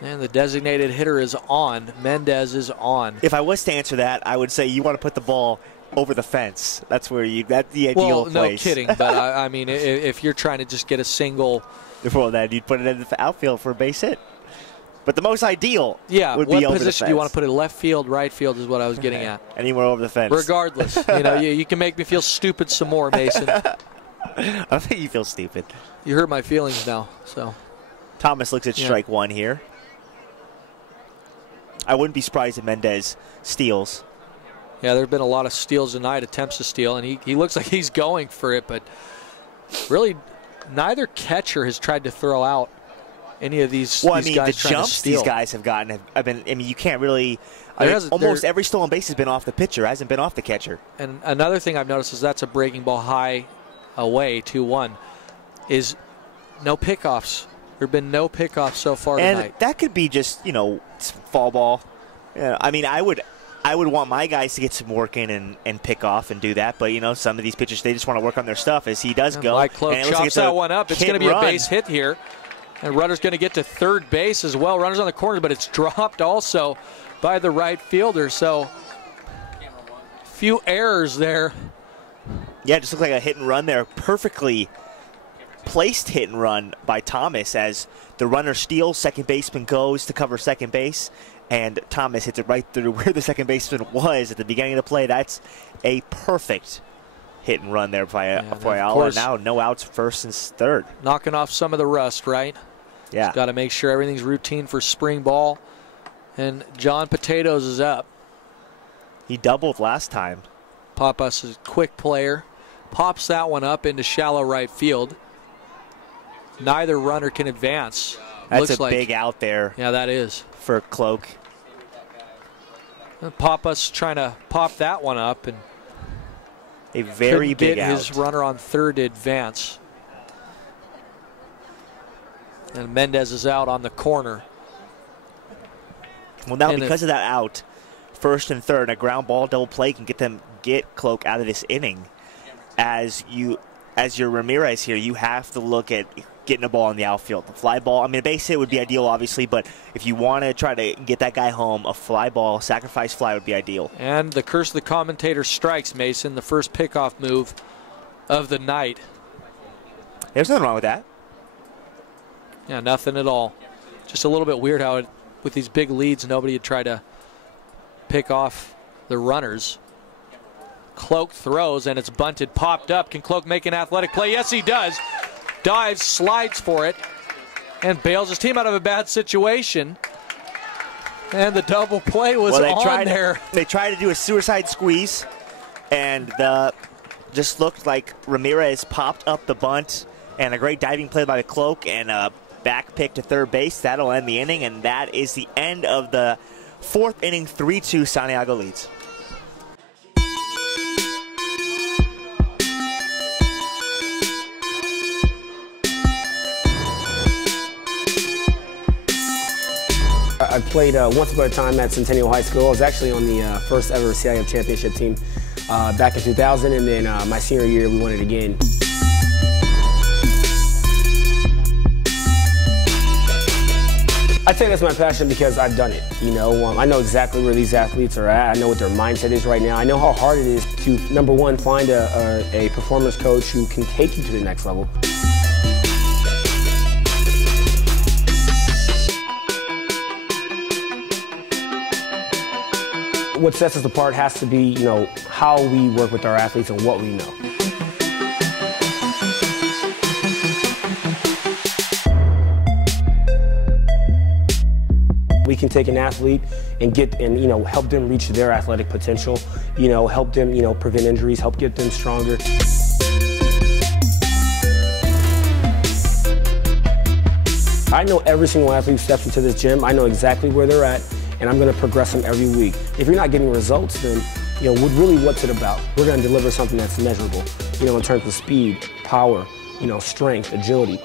And the designated hitter is on. Mendez is on. If I was to answer that, I would say you want to put the ball over the fence. That's the ideal place. No kidding. But I mean, if you're trying to just get a single. Before that, you'd put it in the outfield for a base hit. But the most ideal would be over the fence. What position do you want to put it? Left field, right field is what I was getting at. Anywhere over the fence. Regardless. You can make me feel stupid some more, Mason. I don't think you feel stupid. You hurt my feelings now. So Thomas looks at strike one here. I wouldn't be surprised if Mendez steals. Yeah, there have been a lot of steals tonight, attempts to steal, and he looks like he's going for it, but really neither catcher has tried to throw out any of these Well, these I mean, guys the jumps these guys have gotten have been, I mean, you can't really, almost every stolen base has been off the pitcher, hasn't been off the catcher. And another thing I've noticed is that's a breaking ball high away, 2-1. is no pickoffs. There have been no pickoffs so far tonight. And that could be just, you know, fall ball. I mean, I would want my guys to get some work in and pick off and do that. But, you know, some of these pitchers, they just want to work on their stuff as he does go. Mike Cloak chops that one up. It's going to be a base hit here. And runner's going to get to third base as well. Runner's on the corner, but it's dropped also by the right fielder. So, few errors there. Yeah, it just looked like a hit and run there. Perfectly placed hit and run by Thomas as the runner steals, second baseman goes to cover second base, and Thomas hits it right through where the second baseman was at the beginning of the play. That's a perfect hit and run there by Ayala. Now no outs, first and third. Knocking off some of the rust, right? Yeah. Got to make sure everything's routine for spring ball. And John Potatoes is up. He doubled last time. Pappas is a quick player. Pops that one up into shallow right field. Neither runner can advance. That's a big out there. Yeah, that is. For Cloak. Pappas trying to pop that one up, and a very big get out. His runner on third to advance. And Mendez is out on the corner. Well, now because of that out, first and third, a ground ball double play can get Cloak out of this inning. As your Ramirez here, you have to look at getting a ball in the outfield. The fly ball, I mean, a base hit would be ideal, obviously, but if you want to try to get that guy home, a fly ball, sacrifice fly would be ideal. And the curse of the commentator strikes, Mason, the first pickoff move of the night. There's nothing wrong with that. Yeah, nothing at all. Just a little bit weird how with these big leads, nobody had tried to pick off the runners. Cloak throws, and it's bunted, popped up. Can Cloak make an athletic play? Yes, he does. Dives, slides for it, and bails his team out of a bad situation. And the double play was on there. They tried to do a suicide squeeze, and just looked like Ramirez popped up the bunt, and a great diving play by the Cloak, and a back pick to third base. That'll end the inning, and that is the end of the fourth inning. 3-2 Santiago leads. I played once upon a time at Centennial High School. I was actually on the first ever CIF championship team back in 2000, and then my senior year we won it again. I'd say that's my passion because I've done it. You know, I know exactly where these athletes are at. I know what their mindset is right now. I know how hard it is to, number one, find a performance coach who can take you to the next level. What sets us apart has to be, you know, how we work with our athletes and what we know. We can take an athlete and you know, help them reach their athletic potential, you know, help them, you know, prevent injuries, help get them stronger. I know every single athlete who steps into this gym. I know exactly where they're at, and I'm going to progress them every week. If you're not getting results, then, you know, really what's it about? We're going to deliver something that's measurable, you know, in terms of speed, power, you know, strength, agility.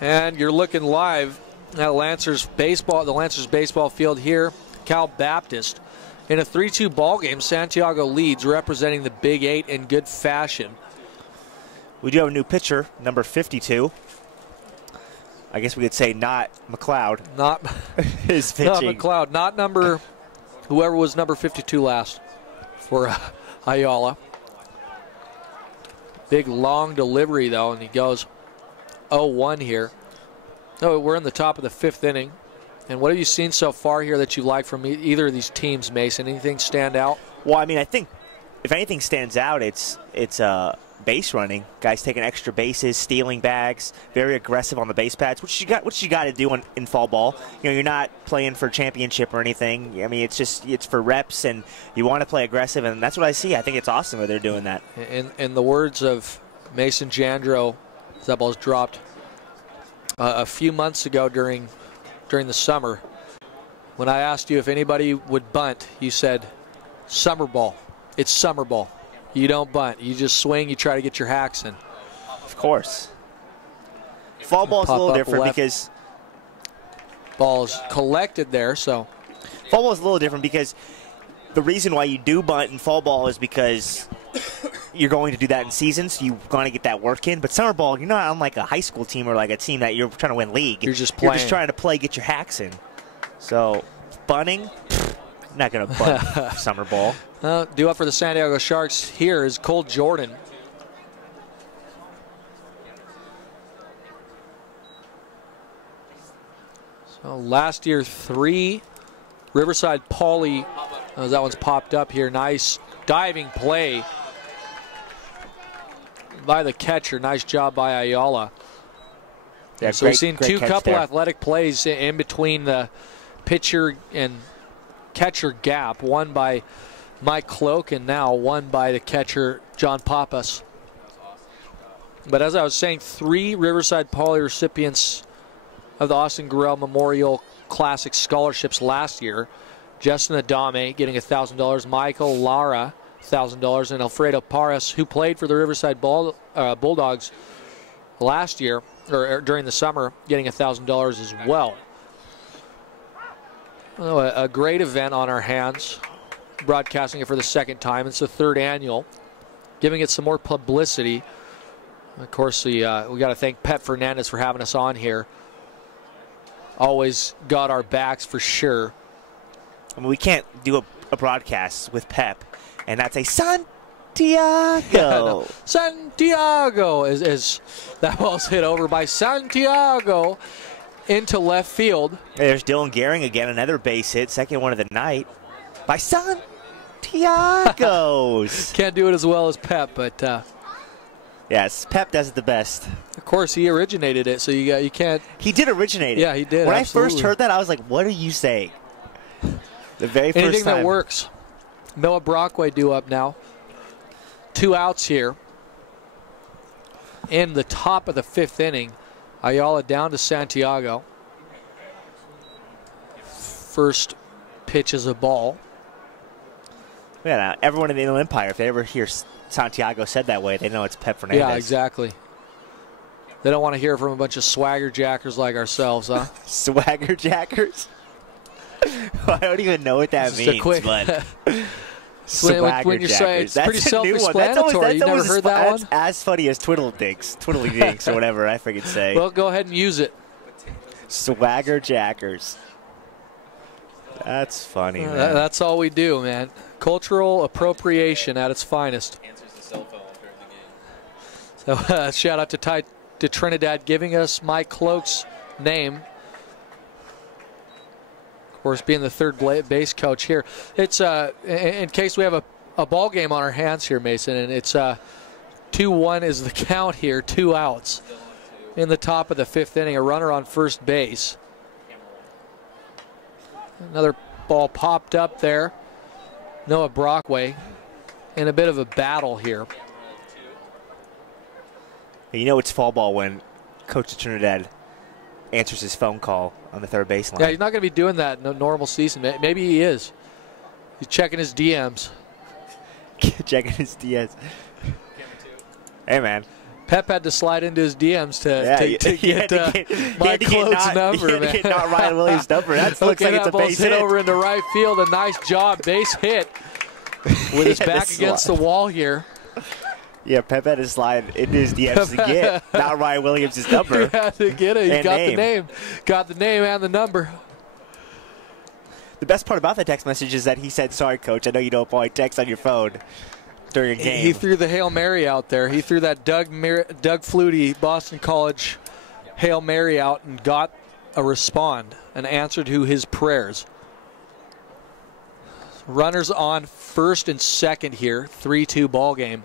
And you're looking live at Lancers baseball, the Lancers baseball field here, Cal Baptist. In a 3-2 ball game, Santiago leads, representing the Big 8 in good fashion. We do have a new pitcher, number 52. I guess we could say not McLeod. Not his pitching. Not McLeod. Not number, whoever was number 52 last for Ayala. Big long delivery though, and he goes 0-1 here. So we're in the top of the fifth inning. And what have you seen so far here that you like from either of these teams, Mason? Anything stand out? Well, I mean, I think if anything stands out, it's base running. Guys taking extra bases, stealing bags, very aggressive on the base pads, which you got to do in fall ball. You know, you're not playing for championship or anything. I mean, it's for reps, and you want to play aggressive, and that's what I see. I think it's awesome that they're doing that. In the words of Mason Jandro, that ball's dropped a few months ago during during the summer. When I asked you if anybody would bunt, you said, summer ball. It's summer ball. You don't bunt. You just swing. You try to get your hacks in. Of course. Fall ball is a little different because ball is collected there. So fall ball is a little different because the reason why you do bunt in fall ball is because you're going to do that in season, so you're going to get that work in. But summer ball, you're not on like a high school team or like a team that you're trying to win league. You're just playing. You're just trying to play, get your hacks in. So bunting, not going to bunt summer ball. Due up for the San Diego Sharks here is Cole Jordan. So last year, 3 Riverside Pauley. That one's popped up here. Nice diving play by the catcher. Nice job by Ayala. Yeah, so we've seen two couple there. athletic plays in between the pitcher and catcher gap. One by Mike Cloak and now one by the catcher, John Pappas. But as I was saying, 3 Riverside Pauley recipients of the Austin Gorrell Memorial Classic scholarships last year. Justin Adame getting $1,000, Michael Lara $1,000, and Alfredo Parras, who played for the Riverside Bulldogs last year or during the summer, getting $1,000 as well. A great event on our hands, broadcasting it for the 2nd time. It's the 3rd annual, giving it some more publicity. Of course, we got to thank Pep Fernandez for having us on here. Always got our backs for sure. I mean, we can't do a broadcast with Pep, and that's a Santiago. Santiago as that ball's hit over by Santiago into left field. There's Dylan Gehring again, another base hit, 2nd one of the night by Santiago's. Can't do it as well as Pep, but yes, Pep does it the best. Of course, he originated it, so you can't. He did originate it. Yeah, he did. When absolutely. I first heard that, I was like, "What are you saying?" The very first Anything time. that works. Noah Brockway due up now. 2 outs here. In the top of the 5th inning, Ayala down to Santiago. First pitch is a ball. Yeah, now, everyone in the Inland Empire, if they ever hear Santiago said that way, they know it's Pep Fernandez. Yeah, exactly. They don't want to hear from a bunch of swagger jackers like ourselves, huh? Swagger jackers? I don't even know what that means, but swagger when you're jackers. saying it's that's pretty a new one. self-explanatory. You've never heard that one? That's as funny as twiddledinks, or whatever I freaking say. Well, go ahead and use it. Swagger jackers. That's funny, man. That's all we do, man. Cultural appropriation at its finest. Answers the cell phone during the game. So shout out to Trinidad giving us Mike Cloak's name. Of course, being the 3rd base coach here. It's in case we have a ball game on our hands here, Mason, and it's 2-1 is the count here, 2 outs. In the top of the 5th inning, a runner on first base. Another ball popped up there. Noah Brockway in a bit of a battle here. You know it's fall ball when Coach of Trinidad answers his phone call on the 3rd baseline. Yeah, he's not going to be doing that in a normal season. Maybe he is. He's checking his DMs. Checking his DMs. Hey, man. Pep had to slide into his DMs to get Mike Cloak's number, man. Get not Ryan Williams' number. That looks like it's a base hit. Over into right field. A nice job. Base hit with his back against the wall here. Yeah, Pep had to slide into his DMs to get not Ryan Williams' number. He had to get it. He got the name. Got the name and the number. The best part about that text message is that he said, "Sorry, Coach, I know you don't probably text on your phone during a game." He threw the Hail Mary out there. He threw that Doug Flutie, Boston College Hail Mary out and got a respond, an answer to his prayers. Runners on 1st and 2nd here, 3-2 ball game.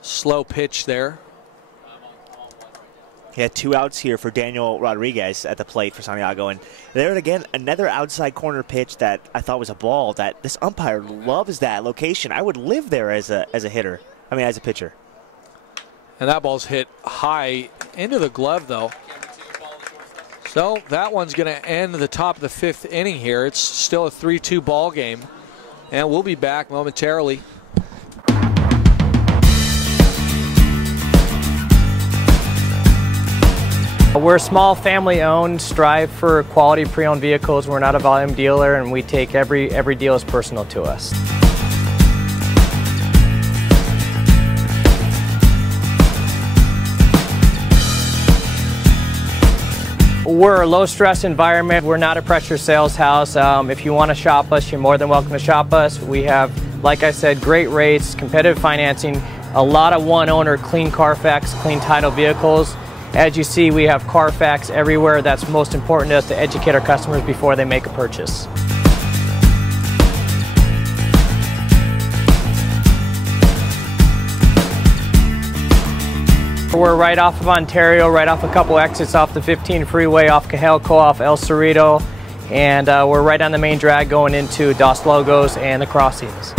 Slow pitch there. He had 2 outs here for Daniel Rodriguez at the plate for Santiago. And there again, another outside corner pitch that I thought was a ball that this umpire loves that location. I would live there as a hitter. I mean, as a pitcher. And that ball's hit high into the glove, though. So that one's going to end the top of the 5th inning here. It's still a 3-2 ball game, and we'll be back momentarily. We're small, family-owned, strive for quality pre-owned vehicles. We're not a volume dealer, and we take every deal as personal to us. We're a low-stress environment. We're not a pressure sales house. If you want to shop us, you're more than welcome to shop us. We have, like I said, great rates, competitive financing, a lot of one-owner, clean Carfax, clean title vehicles. As you see, we have Carfax everywhere. That's most important to us, to educate our customers before they make a purchase. We're right off of Ontario, right off a couple exits off the 15 freeway, off Cajalco, off El Cerrito, and we're right on the main drag going into Dos Logos and the crossings.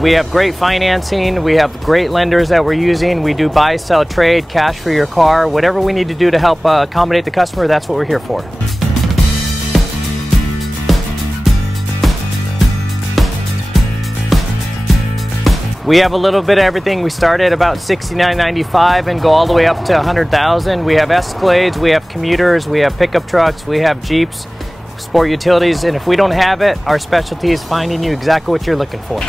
We have great financing, we have great lenders that we're using. We do buy, sell, trade, cash for your car. Whatever we need to do to help accommodate the customer, that's what we're here for. We have a little bit of everything. We start at about $69.95 and go all the way up to $100,000. We have Escalades, we have commuters, we have pickup trucks, we have Jeeps, sport utilities, and if we don't have it, our specialty is finding you exactly what you're looking for.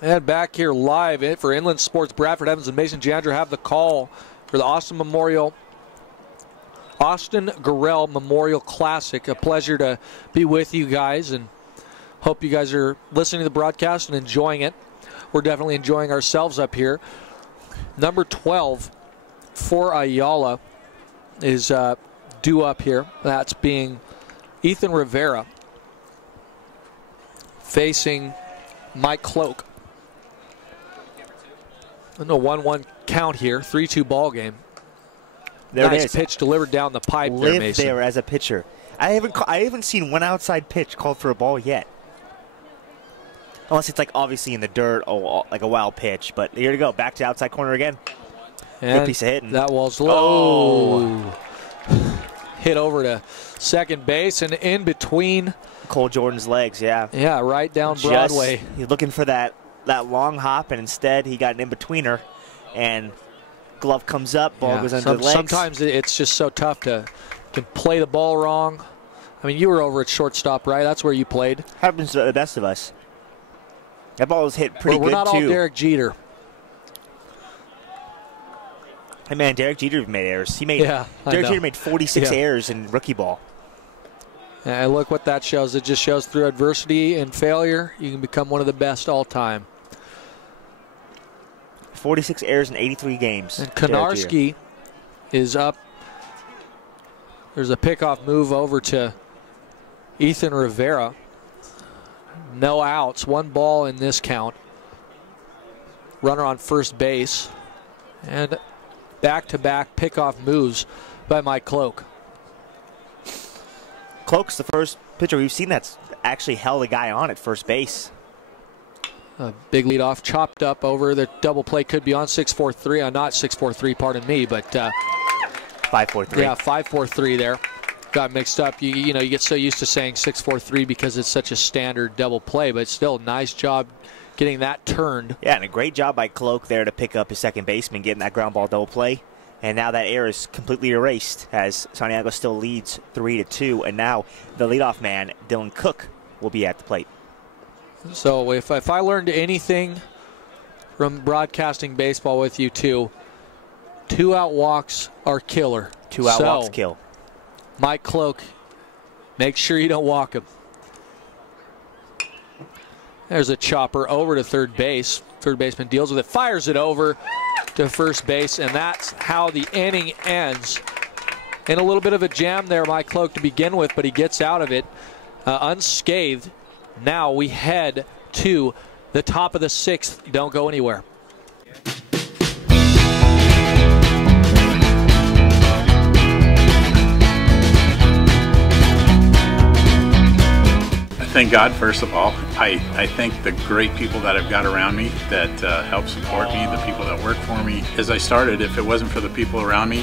And back here live for Inland Sports, Bradford Evans and Mason Jandra have the call for the Austin Gorrell Memorial Classic. A pleasure to be with you guys, and hope you guys are listening to the broadcast and enjoying it. We're definitely enjoying ourselves up here. Number 12 for Ayala is due up here. That's being Ethan Rivera facing Mike Cloak. And a 1-1 count here, 3-2 ball game. There nice it is. Pitch delivered down the pipe Live there, Mason. there as a pitcher. I haven't seen one outside pitch called for a ball yet. Unless it's like obviously in the dirt or like a wild pitch. But here we go, back to outside corner again. And good piece of hitting. That was low. Hit over to second base and in between Cole Jordan's legs, yeah. Yeah, right down Broadway. He's looking for that long hop, and instead he got an in-betweener. And glove comes up, ball goes under the legs. Sometimes it's just so tough to play the ball wrong. I mean, you were over at shortstop, right? That's where you played. Happens to the best of us. That ball was hit pretty good, too. We're not all Derek Jeter. Hey, man, Derek Jeter made errors. Derek Jeter made 46 errors in rookie ball. And look what that shows. It just shows through adversity and failure, you can become one of the best all time. 46 errors in 83 games. And Konarski is up. There's a pickoff move over to Ethan Rivera. No outs, 1 ball in this count. Runner on first base. And back-to-back pickoff moves by Mike Cloak. Cloak's the first pitcher we've seen that's actually held a guy on at first base. A big leadoff, chopped up over. The double play could be on 6-4-3. Not 6-4-3, pardon me, but 5-4-3. Yeah, 5-4-3 there. Got mixed up. You know, you get so used to saying 6-4-3 because it's such a standard double play, but still, nice job getting that turned. Yeah, and a great job by Cloak there to pick up his second baseman, getting that ground ball double play. And now that error is completely erased as Santiago still leads 3-2. And now the leadoff man, Dylan Cook, will be at the plate. So if I learned anything from broadcasting baseball with you two, 2-out walks are killer. 2-out walks kill. Mike Cloak, make sure you don't walk him. There's a chopper over to third base. Third baseman deals with it, fires it over to first base, and that's how the inning ends. In a little bit of a jam there, Mike Cloak, to begin with, but he gets out of it unscathed. Now we head to the top of the 6th. Don't go anywhere. thank God, first of all. I thank the great people that I've got around me that help support me, the people that work for me. As I started, if it wasn't for the people around me,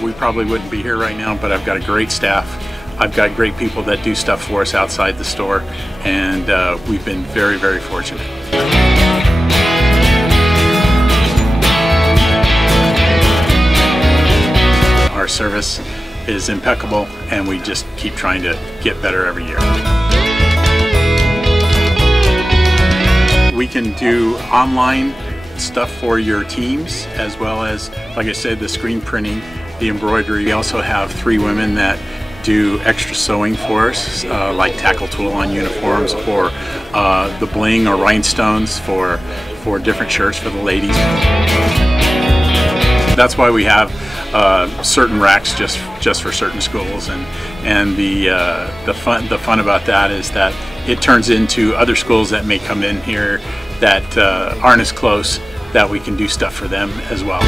we probably wouldn't be here right now, but I've got a great staff. I've got great people that do stuff for us outside the store, and we've been very, very fortunate. Our service is impeccable, and we just keep trying to get better every year. We can do online stuff for your teams, as well as, like I said, the screen printing, the embroidery. We also have 3 women that do extra sewing for us, like tackle tool on uniforms, or the bling or rhinestones for different shirts for the ladies. That's why we have certain racks just for certain schools, and the fun about that is that it turns into other schools that may come in here that aren't as close, that we can do stuff for them as well.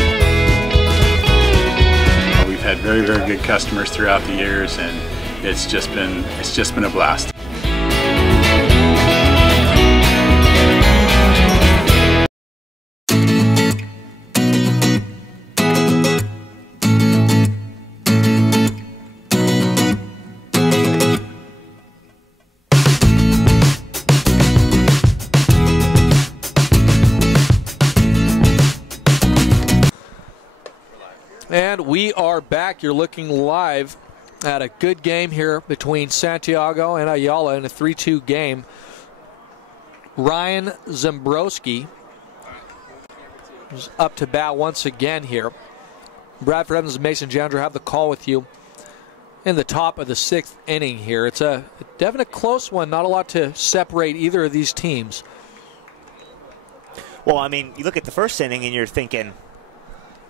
We've had very, very good customers throughout the years, and it's just been a blast. And we are back. You're looking live at a good game here between Santiago and Ayala in a 3-2 game. Ryan Zembrowski is up to bat once again here. Bradford Evans and Mason Jandra have the call with you in the top of the 6th inning here. It's a definite close one. Not a lot to separate either of these teams. Well, I mean, you look at the first inning and you're thinking,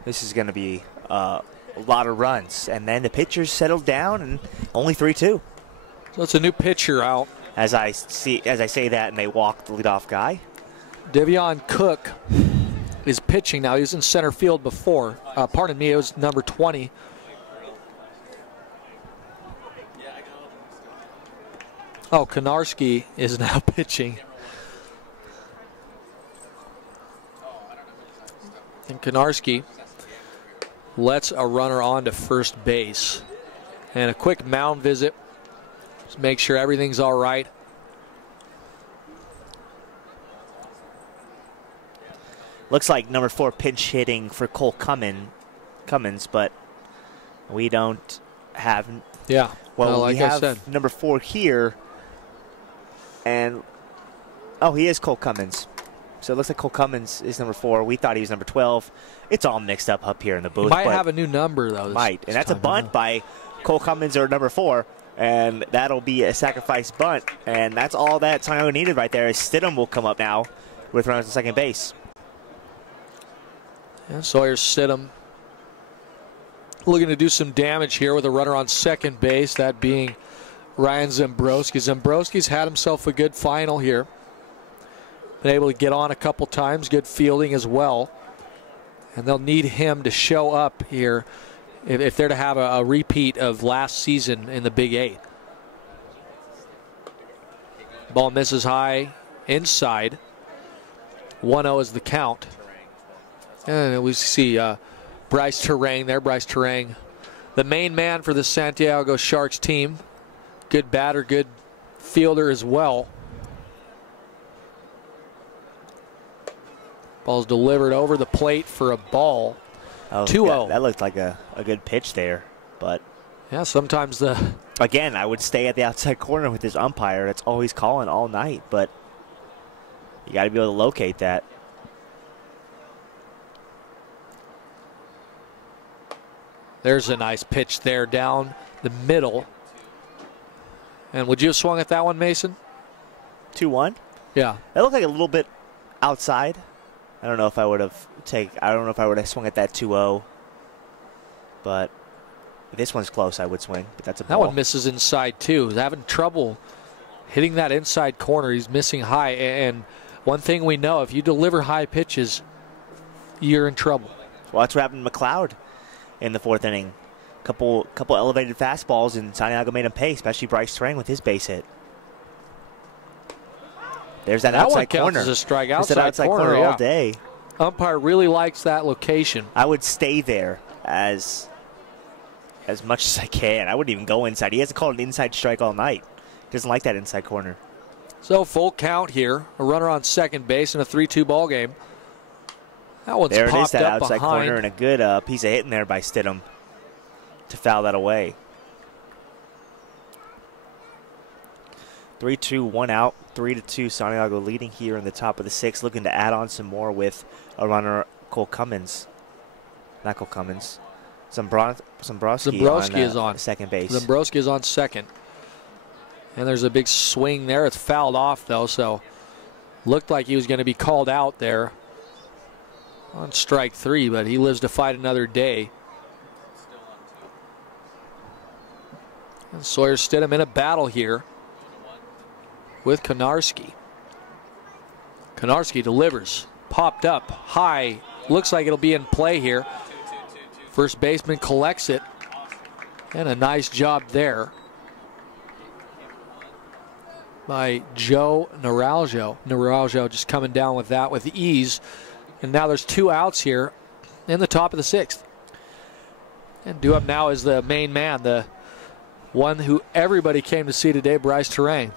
this is going to be a lot of runs, and then the pitchers settled down and only 3-2. So it's a new pitcher out. As I say that, and they walk the leadoff guy. Devion Cook is pitching now. He was in center field before. Pardon me, it was number 20. Oh, Konarski is now pitching. And Konarski lets a runner on to first base. And a quick mound visit. Just make sure everything's all right. Looks like number 4 pinch hitting for Cole Cummins, but we don't have. Yeah. Well, like we have I said, number 4 here, and he is Cole Cummins. So it looks like Cole Cummins is number 4. We thought he was number 12. It's all mixed up here in the booth. He might have a new number, though. And that's a bunt by Cole Cummins, or number 4, and that'll be a sacrifice bunt. And that's all that Santiago needed right there. Stidham will come up now with runners at second base. Yeah, Sawyer Stidham looking to do some damage here with a runner on second base, that being Ryan Zembrowski. Zembrowski's had himself a good final here. Been able to get on a couple times, good fielding as well. And they'll need him to show up here if they're to have a repeat of last season in the Big 8. Ball misses high inside. 1-0 is the count. And we see Bryce Terang there. Bryce Terang, the main man for the Santiago Sharks team. Good batter, good fielder as well. Ball's delivered over the plate for a ball. 2-0. That looked like a good pitch there, but yeah, sometimes again, I would stay at the outside corner with his umpire. That's all he's calling all night, but you got to be able to locate that. There's a nice pitch there down the middle. And would you have swung at that one, Mason? 2-1? Yeah. That looked like a little bit outside. I don't know if I would have swung at that 2-0. But if this one's close, I would swing. But that's a ball. That one misses inside too. He's having trouble hitting that inside corner. He's missing high. And one thing we know, if you deliver high pitches, you're in trouble. Well, that's what happened to McLeod in the 4th inning. Couple elevated fastballs, and Santiago made him pay, especially Bryce Terang with his base hit. There's that one outside counts corner. as a strike. There's that outside corner yeah. all day. Umpire really likes that location. I would stay there as much as I can. I wouldn't even go inside. He hasn't called an inside strike all night. He doesn't like that inside corner. So full count here. A runner on second base in a 3-2 ball game. That one's there it is, popped that up outside behind. corner, and a good piece of hitting there by Stidham to foul that away. 3-2, 1 out, 3-2. Santiago leading here in the top of the sixth, looking to add on some more with a runner, Cole Cummins. Not Cole Cummins. Zambrowski is on second base. Zambrowski is on second. And there's a big swing there. It's fouled off, though, so looked like he was going to be called out there on strike 3, but he lives to fight another day. And Sawyer Stidham in a battle here with Konarski. Konarski delivers. Popped up high. Looks like it'll be in play here. First baseman collects it. And a nice job there by Joe Naranjo. Naranjo just coming down with that with ease. And now there's 2 outs here in the top of the 6th. And due up now is the main man, the one who everybody came to see today, Bryce Terang.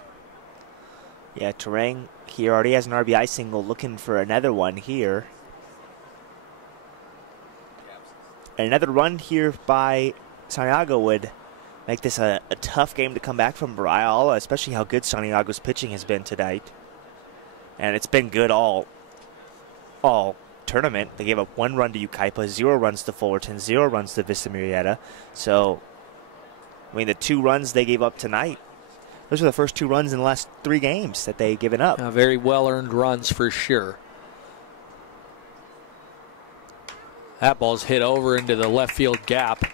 Yeah, Terang here already has an RBI single, looking for another one here. And another run here by Santiago would make this a tough game to come back from Ayala, especially how good Santiago's pitching has been tonight. And it's been good all tournament. They gave up 1 run to Ukaipa, 0 runs to Fullerton, 0 runs to Vista Murrieta. So, I mean, the 2 runs they gave up tonight, those are the first 2 runs in the last 3 games that they've given up. Very well-earned runs for sure. That ball's hit over into the left field gap.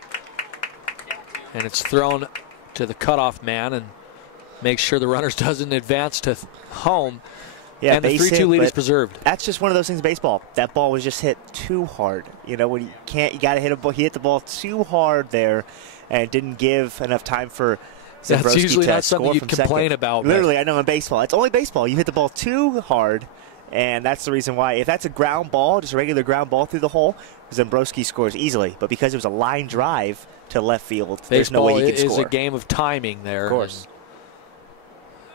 And it's thrown to the cutoff man and makes sure the runners doesn't advance to home. Yeah, and the 3-2 lead is preserved. That's just one of those things in baseball. That ball was just hit too hard. You know, when you got to hit a ball. He hit the ball too hard there and didn't give enough time for Zambrowski That's usually to not something you'd complain about. Literally, I know in baseball. It's only baseball. You hit the ball too hard, and that's the reason why. If that's a ground ball, just a regular ground ball through the hole, Zambrowski scores easily. But because it was a line drive to left field, there's no way he can score. Baseball is a game of timing there. Of course.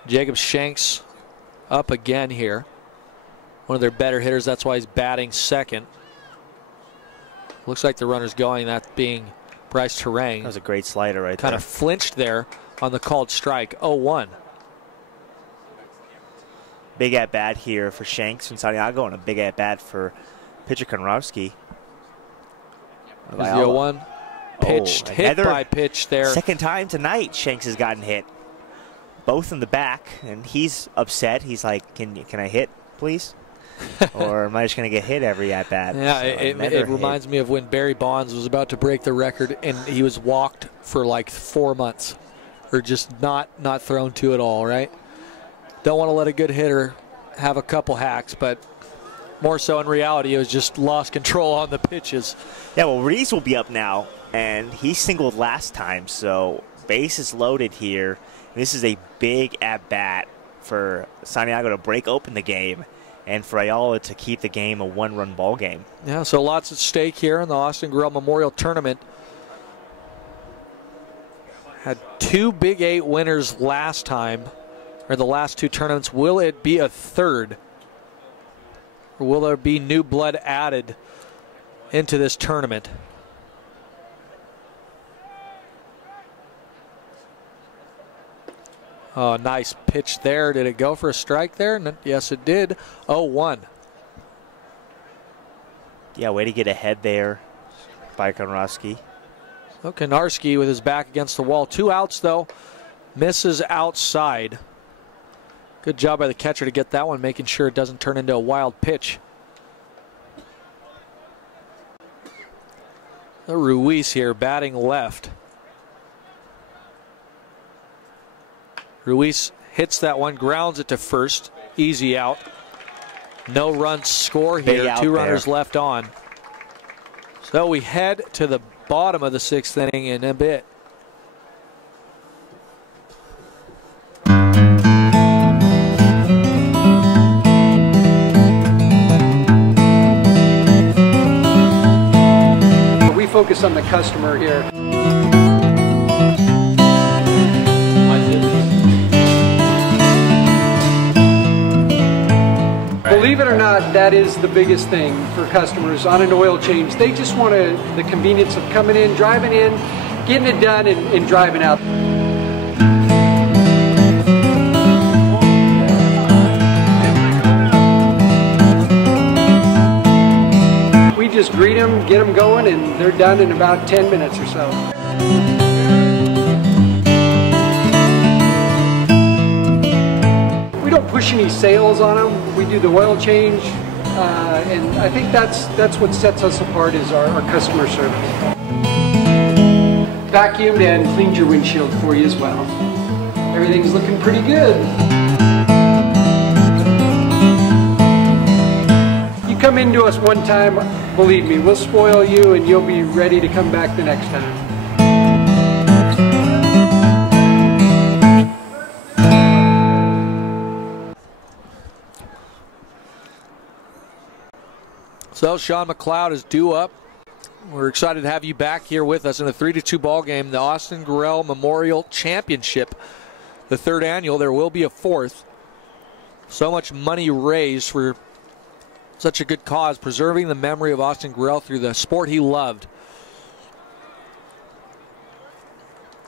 Jacob Shanks up again here. One of their better hitters. That's why he's batting second. Looks like the runner's going, that being Bryce Terang. That was a great slider right there. Kind of flinched there on the called strike. 0-1. Big at-bat here for Shanks and Santiago, and a big at-bat for pitcher Konarski. The 0-1. Pitched, hit by pitch there. Second time tonight Shanks has gotten hit. Both in the back, and he's upset. He's like, can I hit, please? Or am I just going to get hit every at-bat? Yeah, So it reminds me of when Barry Bonds was about to break the record, and he was walked for like 4 months. Or just not thrown to at all, right? Don't want to let a good hitter have a couple hacks, but more so in reality, it was just lost control on the pitches. Yeah, well, Reese will be up now, and he singled last time, so base is loaded here. This is a big at-bat for Santiago to break open the game and for Ayala to keep the game a 1-run ball game. Yeah, so lots at stake here in the Austin Gorrell Memorial Tournament. Had 2 Big 8 winners last time, or the last 2 tournaments. Will it be a third? Or will there be new blood added into this tournament? Oh, nice pitch there. Did it go for a strike there? Yes, it did. 0-1. Yeah, way to get ahead there by Konarski. So Konarski with his back against the wall. 2 outs, though. Misses outside. Good job by the catcher to get that one, making sure it doesn't turn into a wild pitch. Ruiz here batting left. Ruiz hits that one, grounds it to first. Easy out. No runs score here. 2 runners left on. So we head to the bottom of the 6th inning in a bit. focus on the customer here. Believe it or not, that is the biggest thing for customers on an oil change. They just want the convenience of coming in, driving in, getting it done, and driving out. We just greet them, get them going, and they're done in about 10 minutes or so. We don't push any sales on them. We do the oil change, and I think that's what sets us apart is our customer service. Vacuumed and cleaned your windshield for you as well. Everything's looking pretty good. You come into us one time, believe me, we'll spoil you and you'll be ready to come back the next time. So Sean McLeod is due up. We're excited to have you back here with us in a 3-2 ball game, the Austin Gorrell Memorial Championship, the third annual. There will be a fourth. So much money raised for such a good cause, preserving the memory of Austin Gorrell through the sport he loved.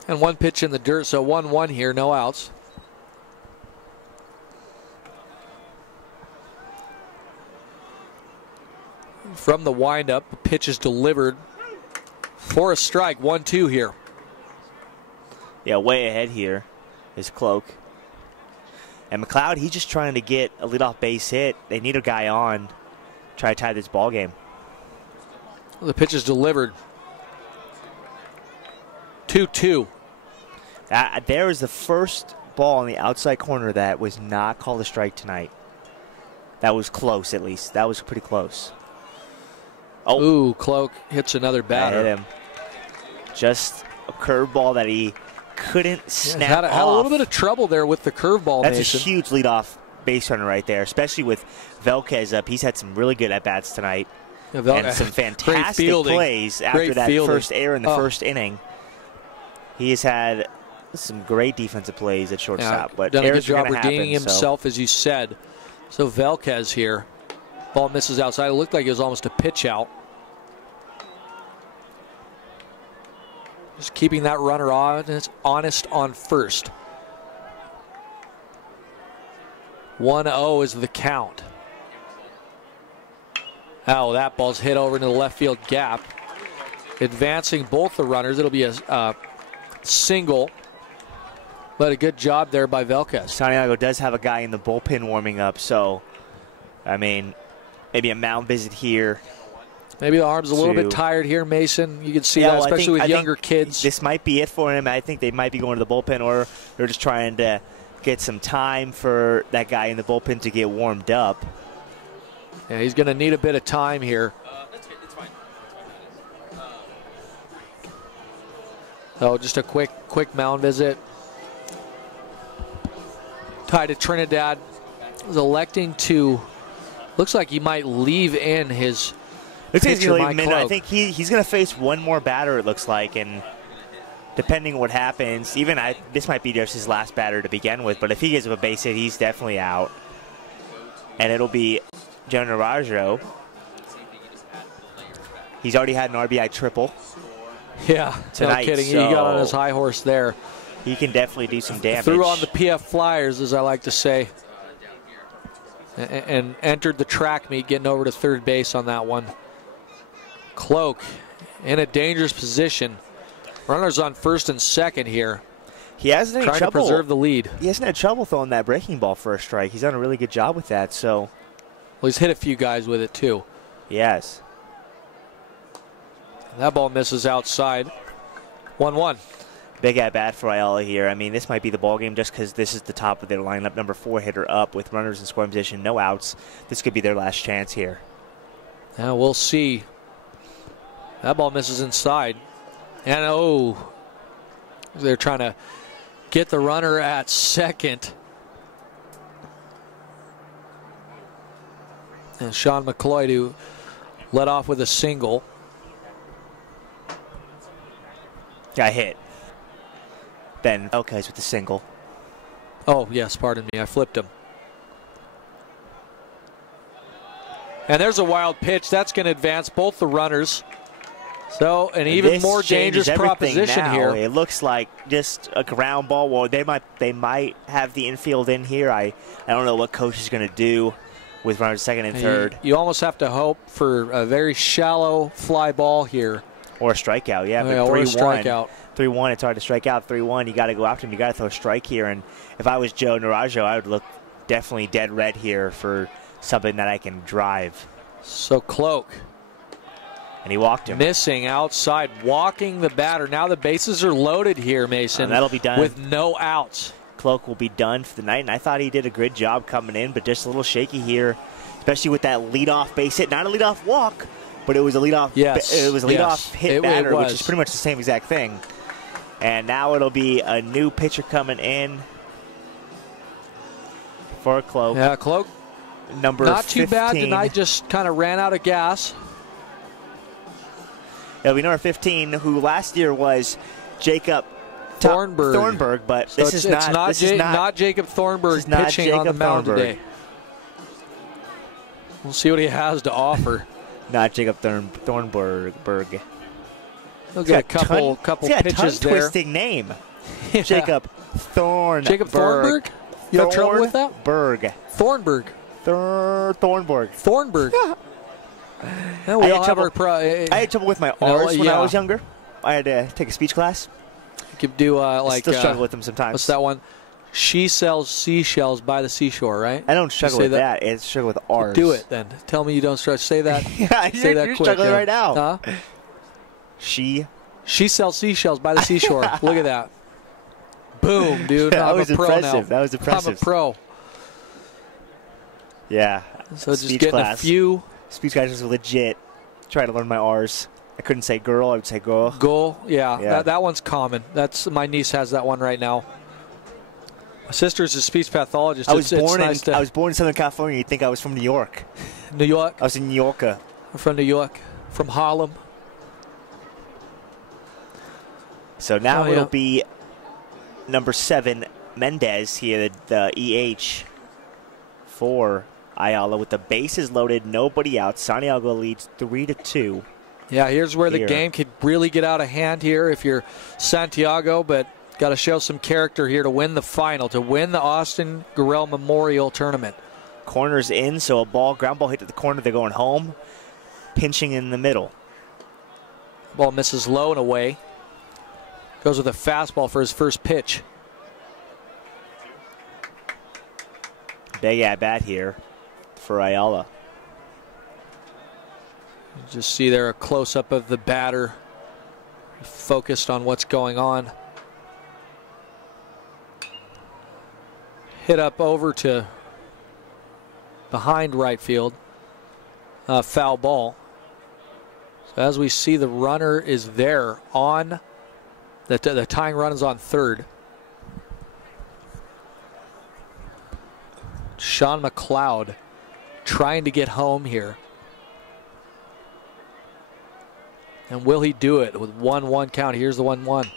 And one pitch in the dirt, so 1-1 here, no outs. From the windup, the pitch is delivered for a strike. 1-2 here. Yeah, way ahead here is Cloak. And McLeod, he's just trying to get a leadoff base hit. They need a guy on, try to tie this ball game. The pitch is delivered. 2-2. There was the first ball on the outside corner that was not called a strike tonight. That was close, at least. That was pretty close. Oh. Ooh, Cloak hits another batter. Hit him. Just a curveball that he couldn't snap off. Had a little bit of trouble there with the curveball. That's Mason. a huge leadoff base runner right there, especially with Velquez up. He's had some really good at-bats tonight. Yeah, and some fantastic plays after that first error in the first inning. He has had some great defensive plays at shortstop. But done a good job redeeming himself, as you said. So Velquez here. Ball misses outside. It looked like it was almost a pitch out. Just keeping that runner honest on first. 1-0 is the count. Oh, that ball's hit over into the left field gap. Advancing both the runners. It'll be a single. But a good job there by Velquez. Santiago does have a guy in the bullpen warming up, so, I mean, maybe a mound visit here. Maybe the arm's a little bit tired here, Mason. You can see that, especially with younger kids. This might be it for him. I think they might be going to the bullpen, or they're just trying to get some time for that guy in the bullpen to get warmed up. Yeah, he's going to need a bit of time here. It's fine. So just a quick mound visit. Tied to Trinidad. Is electing to, looks like he might leave in his pitcher, Mike Cloak. I think he's going to face one more batter, it looks like, and depending what happens, this might be just his last batter to begin with, but if he gives up a base hit, he's definitely out. And it'll be Joe Narajo. He's already had an RBI triple. Yeah, tonight, no kidding. So he got on his high horse there. He can definitely do some damage. Threw on the PF Flyers, as I like to say, and entered the track meet, getting over to third base on that one. Cloak in a dangerous position. Runners on first and second here. He hasn't had trouble. Trying to preserve the lead. He hasn't had trouble throwing that breaking ball for a strike. He's done a really good job with that. So, well, he's hit a few guys with it too. Yes. That ball misses outside. 1-1. Big at bat for Ayala here. I mean, this might be the ball game just because this is the top of their lineup. Number 4 hitter up with runners in scoring position, no outs. This could be their last chance here. Now we'll see. That ball misses inside. And oh, they're trying to get the runner at second. And Sean McLeod, who led off with a single. Got hit. Then Elkes with the single. Oh, yes, pardon me. I flipped him. And there's a wild pitch. That's going to advance both the runners. So, an even more dangerous proposition now. here. It looks like just a ground ball. Well, they might have the infield in here. I don't know what coach is going to do with runners second and third. You almost have to hope for a very shallow fly ball here. Or a strikeout, yeah. But or a strikeout. 3-1, it's hard to strike out. 3-1, you got to go after him. You got to throw a strike here. And if I was Joe Narajo, I would look definitely dead red here for something that I can drive. So Cloak. And he walked him. Missing outside, walking the batter. Now the bases are loaded here, Mason. That'll be done. With no outs. Cloak will be done for the night, and I thought he did a good job coming in, but just a little shaky here, especially with that leadoff base hit. Not a leadoff walk, but it was a leadoff. Yes. It was a leadoff hit batter, which is pretty much the same exact thing. And now it'll be a new pitcher coming in for Cloak. Yeah, Cloak. Number not 15. too bad tonight. Just kind of ran out of gas. It'll be number 15, who last year was Jacob Thornburg. But so this is not Jacob Thornburg pitching on the mound today. We'll see what he has to offer. Not Jacob Thornburg. He'll get a couple pitches there. Twisting name. Yeah. Jacob Thornburg. Jacob Thornburg? You have trouble with that? Thornburg. Yeah, we all have our I had trouble with my R's when I was younger. I had to take a speech class. You could do like. Still struggle with them sometimes. What's that one? She sells seashells by the seashore, right? I don't struggle with that. I struggle with R's. Do it then. Tell me you don't struggle. Say that. Yeah, say that you're quick. Struggling right now. Huh? She sells seashells by the seashore. Look at that. Boom, dude. That I'm was a pro impressive. now. That was impressive. I'm a pro. Yeah. So just getting a few. Speech class was legit. Trying to learn my R's. I couldn't say girl. I would say girl. Goal. Yeah. That one's common. That's my niece has that one right now. My sister's a speech pathologist. I was born in Southern California. You'd think I was from New York. New York? I was in New Yorker. I'm from New York. From Harlem. So now it'll be number 7, Mendez here, the EH for Ayala with the bases loaded, nobody out. Santiago leads 3-2. Yeah, here's where the game could really get out of hand here if you're Santiago, but got to show some character here to win the final, to win the Austin Gorrell Memorial Tournament. Corner's in, so a ground ball hit to the corner. They're going home. Pinching in the middle. Ball misses low and away. Goes with a fastball for his first pitch. Big at bat here for Ayala. You just see there a close-up of the batter, focused on what's going on. Hit up over to behind right field. Foul ball. So as we see, the runner is there on the tying run is on third. Sean McLeod trying to get home here. And will he do it with 1-1 count? Here's the 1-1.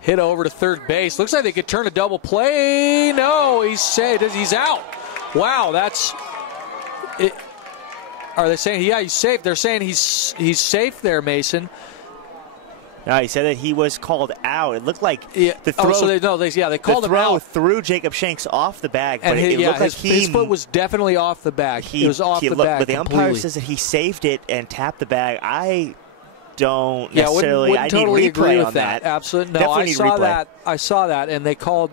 Hit over to third base. Looks like they could turn a double play. No, he's saved. He's out. Wow, that's it. Are they saying, yeah, he's safe? They're saying he's safe there, Mason. No, he said that he was called out. It looked like the throw. They called him out. Threw Jacob Shanks off the bag, but and it looked like his foot was definitely off the bag. It was off the bag. But the umpire says that he saved it and tapped the bag. I don't necessarily. Wouldn't totally agree with that. Absolutely, no. Definitely I saw that, and they called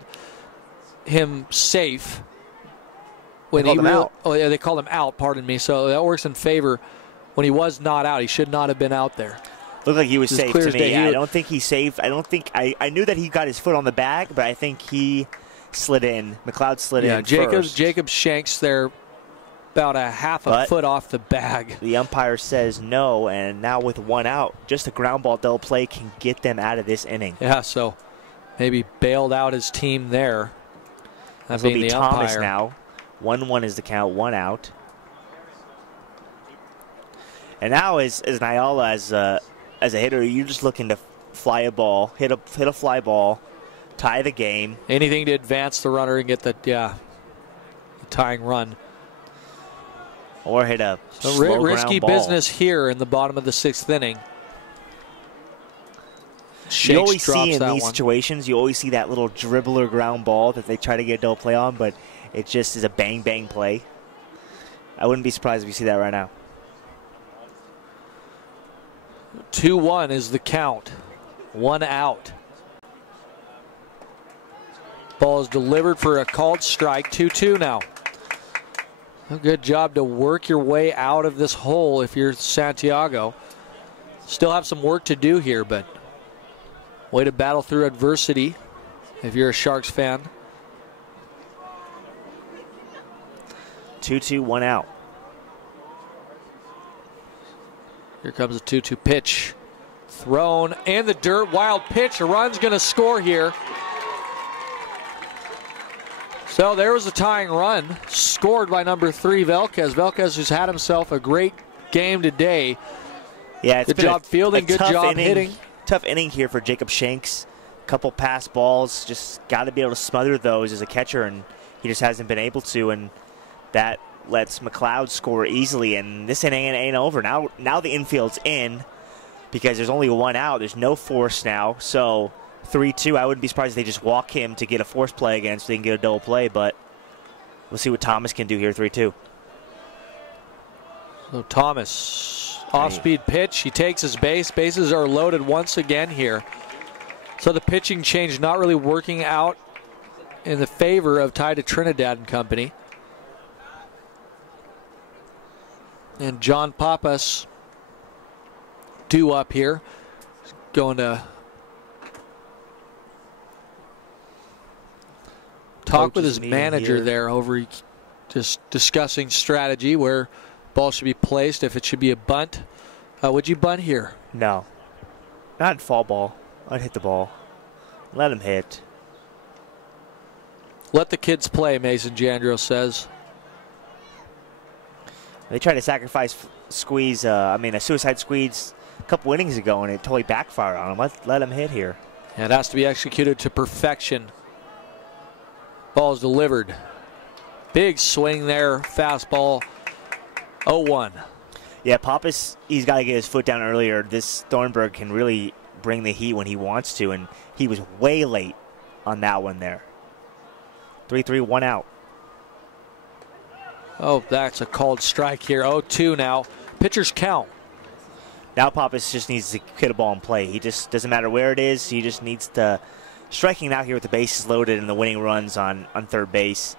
him safe. When he called him out. Oh yeah, they called him out. Pardon me. So that works in favor. When he was not out, he should not have been out there. Looked like he was safe to me. I don't think he's safe. I don't think I knew that he got his foot on the bag, but I think he slid in. McLeod slid in first. Jacob Shanks there about a half a foot off the bag. The umpire says no, and now with 1 out, just a ground ball double play can get them out of this inning. Yeah, so maybe bailed out his team there. That'll be Thomas now. 1-1 is the count, 1 out. And now as an Ayala as a hitter, you're just looking to fly a ball, hit a fly ball, tie the game. Anything to advance the runner and get the tying run. Or hit a risky business here in the bottom of the 6th inning. You always see in these situations, you always see that little dribbler ground ball that they try to get a double play on, but it just is a bang-bang play. I wouldn't be surprised if you see that right now. 2-1 is the count. 1 out. Ball is delivered for a called strike. 2-2 now. A good job to work your way out of this hole if you're Santiago. Still have some work to do here, but way to battle through adversity if you're a Sharks fan. 2-2, 1 out. Here comes a 2-2 pitch. Thrown in the dirt. Wild pitch. A run's going to score here. So there was a tying run. Scored by number 3, Velquez. Velquez has had himself a great game today. Yeah, it's good job fielding, good job hitting. Tough inning here for Jacob Shanks. Couple pass balls. Just got to be able to smother those as a catcher, and he just hasn't been able to. And that lets McLeod score easily, and this inning ain't over. Now the infield's in because there's only 1 out. There's no force now, so 3-2. I wouldn't be surprised if they just walk him to get a force play again so they can get a double play, but we'll see what Thomas can do here, 3-2. So Thomas, off-speed pitch. He takes his base. Bases are loaded once again here. So the pitching change not really working out in the favor of Ty to Trinidad and company. And John Pappas due up here. Going to talk with his manager there over, just discussing strategy where ball should be placed, if it should be a bunt. Would you bunt here? No. Not fall ball. I'd hit the ball. Let him hit. Let the kids play, Mason Jandro says. They tried to sacrifice a suicide squeeze a couple innings ago, and it totally backfired on him. Let him hit here. And it has to be executed to perfection. Ball's delivered. Big swing there, fastball. 0-1. Yeah, Pappas, he's got to get his foot down earlier. This Thornburg can really bring the heat when he wants to, and he was way late on that one there. 3-3, 1 out. Oh, that's a called strike here. 0-2 now. Pitcher's count. Now Pappas just needs to hit a ball and play. He just doesn't matter where it is. He just needs to striking out here with the bases loaded and the winning runs on third base.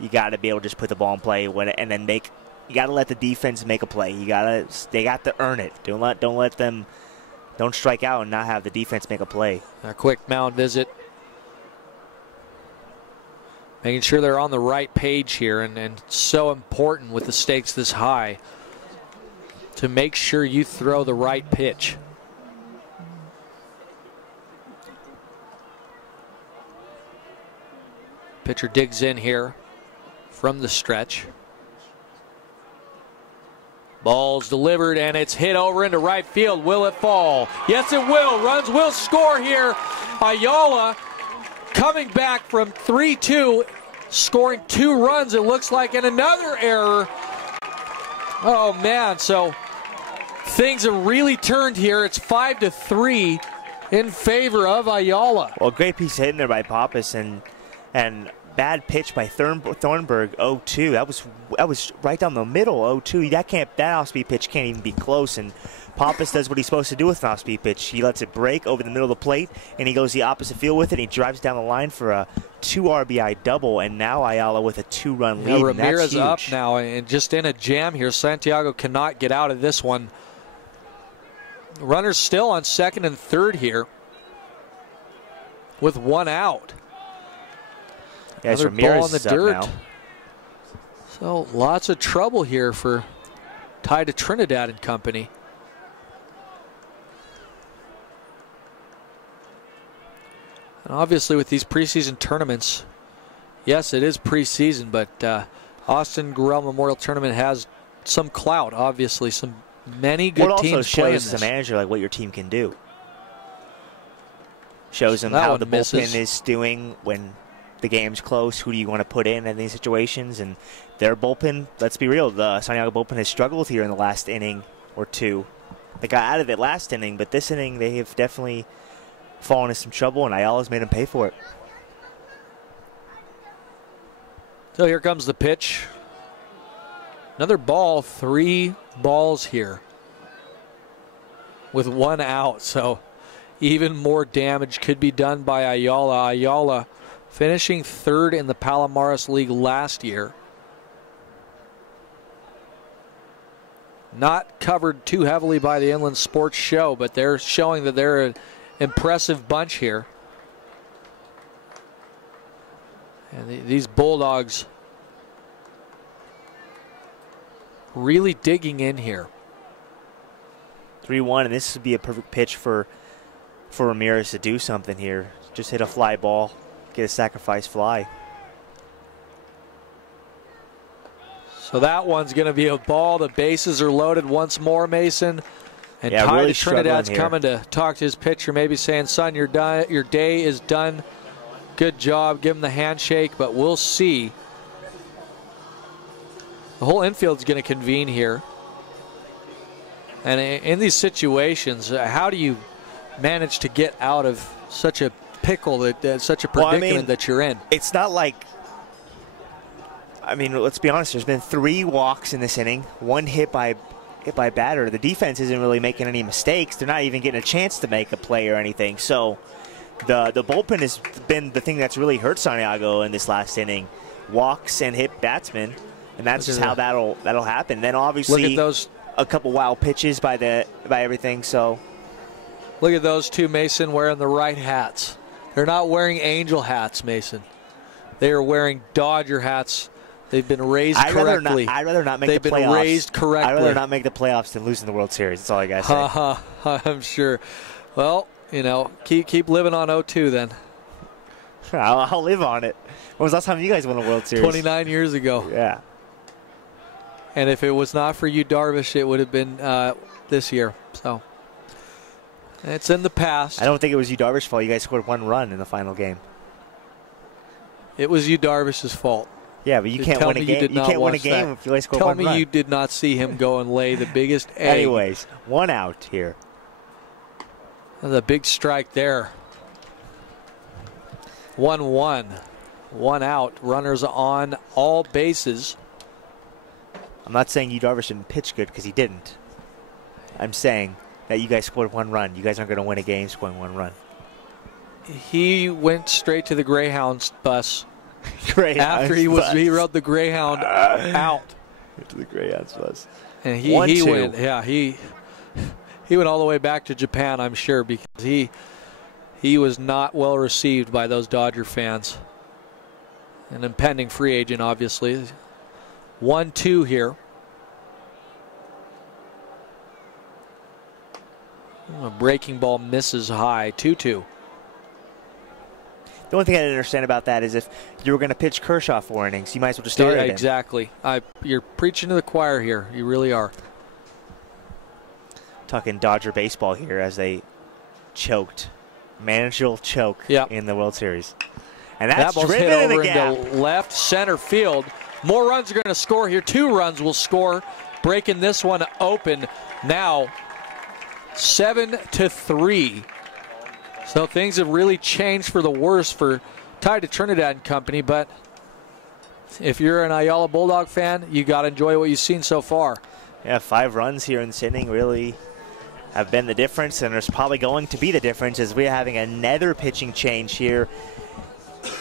You got to be able to just put the ball in play and then make. You got to let the defense make a play. They got to earn it. Don't strike out and not have the defense make a play. A quick mound visit. Making sure they're on the right page here, and so important with the stakes this high to make sure you throw the right pitch. Pitcher digs in here from the stretch. Ball's delivered, and it's hit over into right field. Will it fall? Yes, it will. Runs will score here. Ayala coming back from 3-2, scoring 2 runs, it looks like, and another error. Oh, man, so things have really turned here. It's 5-3 in favor of Ayala. Well, great piece of hitting there by Pappas, and bad pitch by Thornburg, 0-2. That was right down the middle, 0-2. That off-speed pitch can't even be close, and Pappas does what he's supposed to do with an off-speed pitch. He lets it break over the middle of the plate, and he goes the opposite field with it. He drives down the line for a 2 RBI double, and now Ayala with a 2-run lead. Ramirez up now, and just in a jam here. Santiago cannot get out of this one. Runners still on second and third here with 1 out. Yes, another Ramirez ball in the dirt. Now. So lots of trouble here for Ty to Trinidad and company. And obviously with these preseason tournaments, yes, it is preseason, but Austin Gorrell Memorial Tournament has some clout, obviously. Many good teams play in this. It also shows as a manager like what your team can do. Shows them That how one the misses. bullpen is doing when the game's close. Who do you want to put in these situations? And their bullpen, let's be real, the Santiago bullpen has struggled here in the last inning or two. They got out of it last inning, but this inning they have definitely fallen into some trouble, and Ayala's made them pay for it. So here comes the pitch. Another ball, 3 balls here with 1 out. So even more damage could be done by Ayala. Ayala finishing 3rd in the Palomares League last year. Not covered too heavily by the Inland Sports Show, but they're showing that they're an impressive bunch here. And these Bulldogs really digging in here. 3-1, and this would be a perfect pitch for Ramirez to do something here. Just hit a fly ball, get a sacrifice fly. So that one's going to be a ball. The bases are loaded once more, Mason. And yeah, Ty really to Trinidad's here. coming to talk to his pitcher, maybe saying, son, your day is done. Good job. Give him the handshake, but we'll see. The whole infield's going to convene here. And in these situations, how do you manage to get out of such a pickle, such a predicament that you're in? It's not like, I mean, let's be honest, there's been 3 walks in this inning, 1 hit by batter. The defense isn't really making any mistakes. They're not even getting a chance to make a play or anything. So the bullpen has been the thing that's really hurt Santiago in this last inning. Walks and hit batsmen, and that's just how that'll happen. Then obviously look at those, a couple wild pitches by everything. So look at those two, Mason, wearing the right hats. They're not wearing Angel hats, Mason. They are wearing Dodger hats. They've been raised correctly. I'd rather not make They've the playoffs. They've been raised correctly. I'd rather not make the playoffs than losing the World Series. That's all I got to say. I'm sure. Well, you know, keep living on 0-2 then. I'll live on it. When was the last time you guys won a World Series? 29 years ago. Yeah. And if it was not for you, Darvish, it would have been this year. So it's in the past. I don't think it was you, Darvish's fault. You guys scored 1 run in the final game. It was you, Darvish's fault. Yeah, but you can't win a game. You can't win a game if you only score 1 run. Tell me you did not see him go and lay the biggest egg. Anyways, 1 out here. The big strike there. 1-1. 1 out. Runners on all bases. I'm not saying you, Darvish, didn't pitch good because he didn't. I'm saying that you guys scored 1 run. You guys aren't going to win a game scoring 1 run. He went straight to the Greyhounds bus. After he rode the Greyhound out. To the Greyhounds bus. And he went, yeah, he went all the way back to Japan, I'm sure, because he was not well received by those Dodger fans. An impending free agent, obviously. 1-2 here. A breaking ball misses high. 2-2. The only thing I didn't understand about that is if you were going to pitch Kershaw 4 innings, you might as well just start it. Exactly. You're preaching to the choir here. You really are. Talking Dodger baseball here as they choked. Manageable choke in the World Series. And that's that ball's driven hit in over the gap. into left center field. More runs are going to score here. 2 runs will score, breaking this one open. Now 7-3. So things have really changed for the worse for Ty to Trinidad and company. But if you're an Ayala Bulldog fan, you got to enjoy what you've seen so far. Yeah, 5 runs here in this inning really have been the difference, and there's probably going to be the difference as we're having another pitching change here.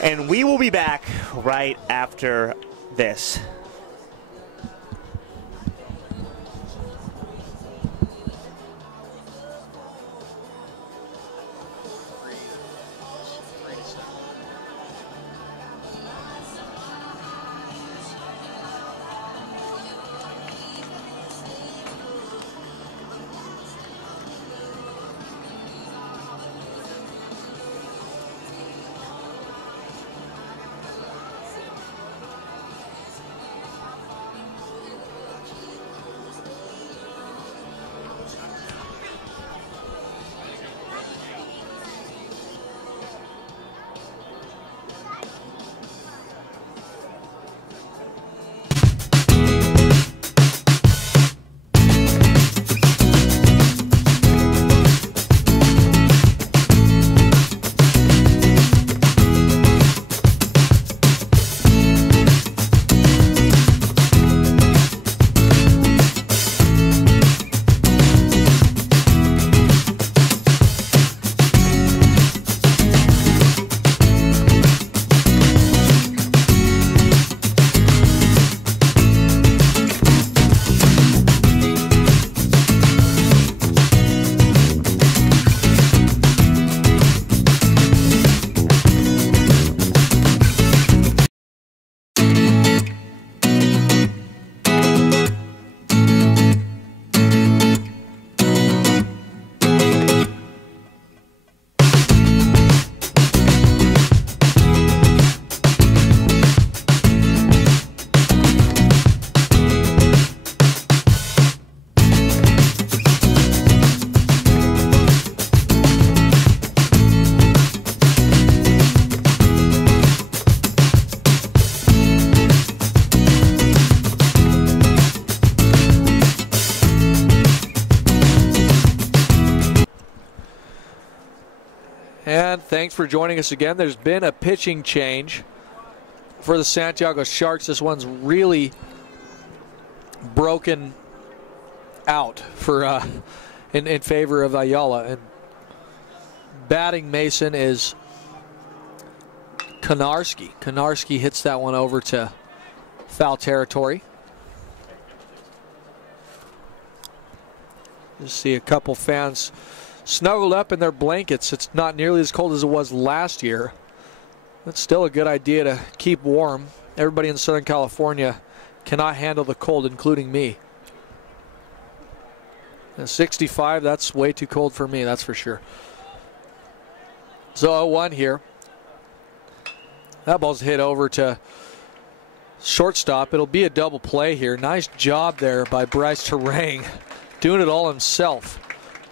And we will be back right after this. fan, thanks for joining us again. There's been a pitching change for the Santiago Sharks. This one's really broken out for in favor of Ayala. And batting Mason is Konarski. Konarski hits that one over to foul territory. You see a couple fans snuggled up in their blankets. It's not nearly as cold as it was last year. It's still a good idea to keep warm. Everybody in Southern California cannot handle the cold, including me. And 65, that's way too cold for me, that's for sure. So 0-1 here. That ball's hit over to shortstop. It'll be a double play here. Nice job there by Bryce Terang, doing it all himself.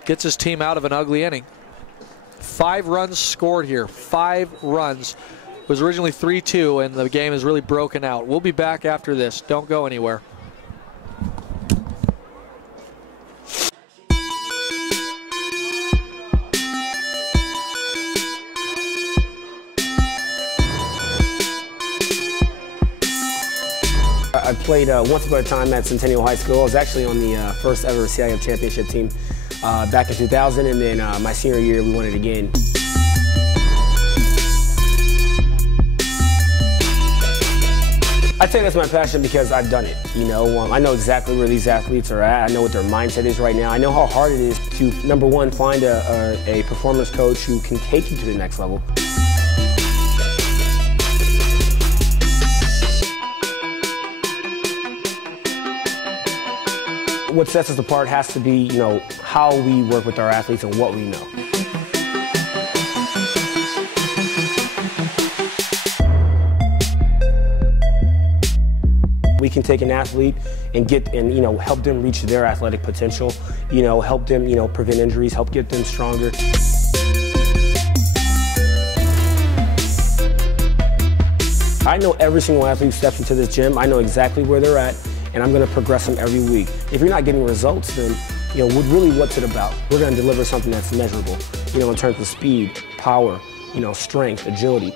Gets his team out of an ugly inning. 5 runs scored here. 5 runs. It was originally 3-2, and the game is really broken out. We'll be back after this. Don't go anywhere. I played once upon a time at Centennial High School. I was actually on the first ever CIF championship team back in 2000, and then my senior year we won it again. I'd say that's my passion because I've done it. You know, I know exactly where these athletes are at. I know what their mindset is right now. I know how hard it is to, number one, find a performance coach who can take you to the next level. What sets us apart has to be, you know, how we work with our athletes and what we know. We can take an athlete and you know, help them reach their athletic potential, you know, help them, you know, prevent injuries, help get them stronger. I know every single athlete who steps into this gym. I know exactly where they're at, and I'm going to progress them every week. If you're not getting results, then, you know, really what's it about? We're going to deliver something that's measurable, you know, in terms of speed, power, you know, strength, agility.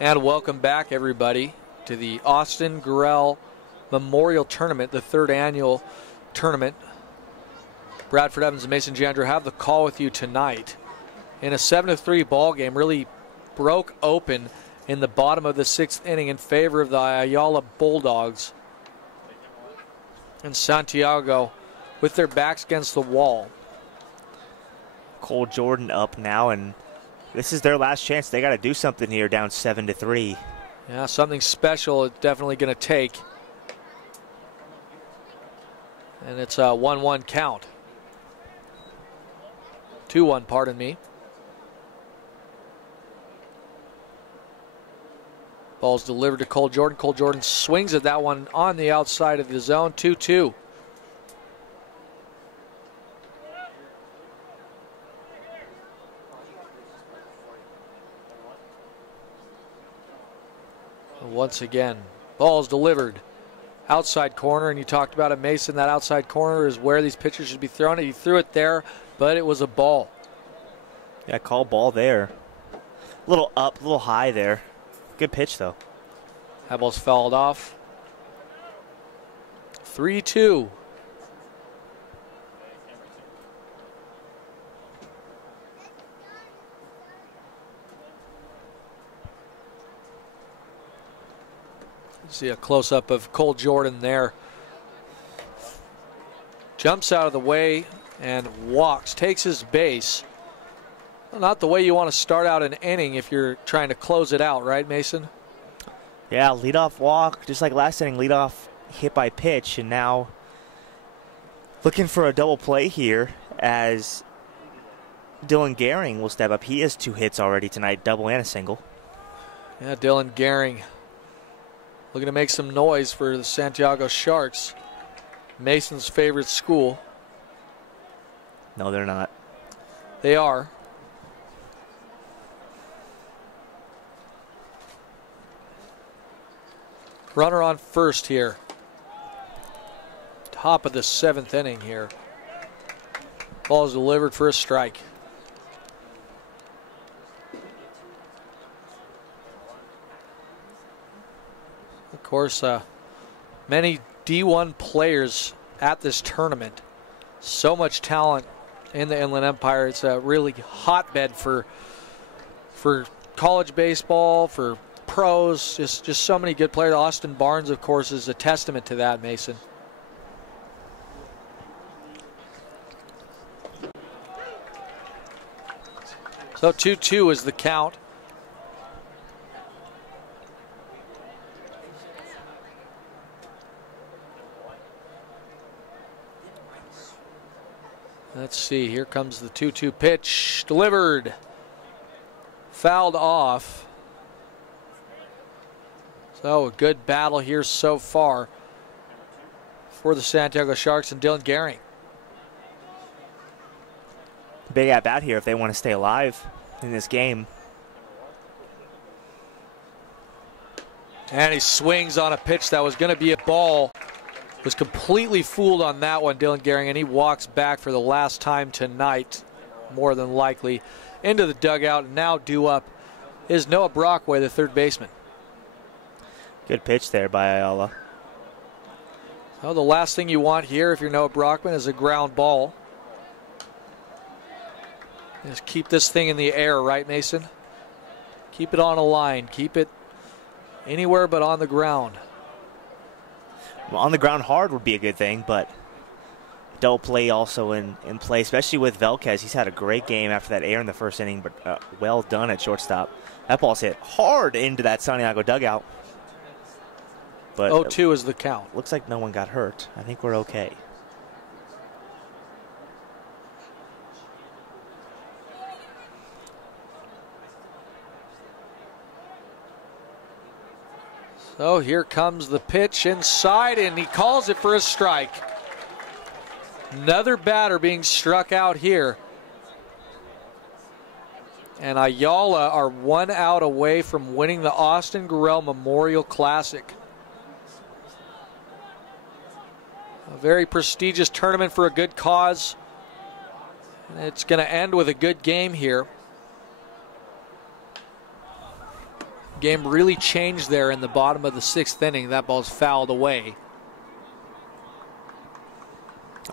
And welcome back, everybody, to the Austin Gorrell Memorial Tournament, the 3rd annual tournament. Bradford Evans and Mason Jandreau have the call with you tonight. In a 7-3 ball game, really broke open in the bottom of the 6th inning in favor of the Ayala Bulldogs. And Santiago with their backs against the wall. Cole Jordan up now, and this is their last chance. They got to do something here, down 7-3. Yeah, something special it's definitely going to take. And it's a 1-1 count. 2-1, pardon me. Ball's delivered to Cole Jordan. Cole Jordan swings at that one on the outside of the zone. 2-2. Once again, ball's delivered. Outside corner, and you talked about it, Mason. That outside corner is where these pitchers should be throwing it. He threw it there, but it was a ball. Yeah, call ball there. A little up, a little high there. Good pitch, though. That ball's fouled off. 3-2. See a close-up of Cole Jordan there. Jumps out of the way and walks, takes his base. Well, not the way you want to start out an inning if you're trying to close it out, right, Mason? Yeah, leadoff walk, just like last inning, leadoff hit by pitch, and now looking for a double play here as Dylan Gehring will step up. He has 2 hits already tonight, double and a single. Yeah, Dylan Gehring looking to make some noise for the Santiago Sharks. Mason's favorite school. No, they're not. They are. Runner on first here. Top of the 7th inning here. Ball is delivered for a strike. Of course, many D1 players at this tournament. So much talent in the Inland Empire. It's a really hotbed for college baseball, for pros, just so many good players. Austin Barnes, of course, is a testament to that, Mason. So 2-2 is the count. Let's see, here comes the 2-2 pitch, delivered, fouled off. So a good battle here so far for the Santiago Sharks and Dylan Gehring. Big at bat here if they want to stay alive in this game. And he swings on a pitch that was going to be a ball. Was completely fooled on that one, Dylan Gehring, and he walks back for the last time tonight, more than likely, into the dugout. And now due up is Noah Brockway, the third baseman. Good pitch there by Ayala. So the last thing you want here if you're Noah Brockman is a ground ball. Just keep this thing in the air, right, Mason? Keep it on a line. Keep it anywhere but on the ground. Well, on the ground hard would be a good thing, but double play also in play, especially with Velquez. He's had a great game after that error in the first inning, but well done at shortstop. That ball's hit hard into that Santiago dugout. But 0-2 is the count. Looks like no one got hurt. I think we're okay. So here comes the pitch inside, and he calls it for a strike. Another batter being struck out here. And Ayala are 1 out away from winning the Austin Gorrell Memorial Classic. A very prestigious tournament for a good cause. It's going to end with a good game here. Game really changed there in the bottom of the 6th inning. That ball's fouled away.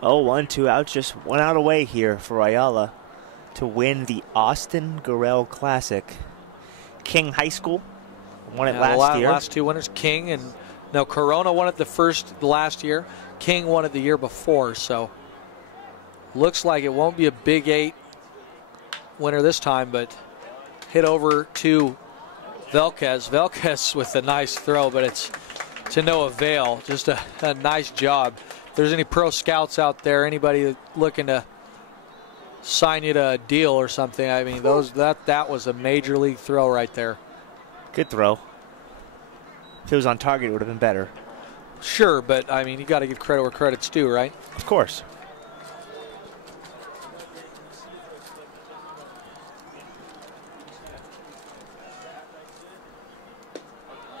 Oh, 1, 2 outs, just 1 out away here for Ayala to win the Austin Gorrell Classic. King High School won it last year. Last 2 winners, King and no, Corona won it the last year. King won it the year before, so looks like it won't be a Big 8 winner this time, but hit over to Velquez. Velquez with a nice throw, but it's to no avail. Just a nice job. If there's any pro scouts out there, anybody looking to sign you to a deal or something, I mean, that was a major league throw right there. Good throw. If it was on target, it would have been better. Sure, but I mean, you got to give credit where credit's due, right? Of course.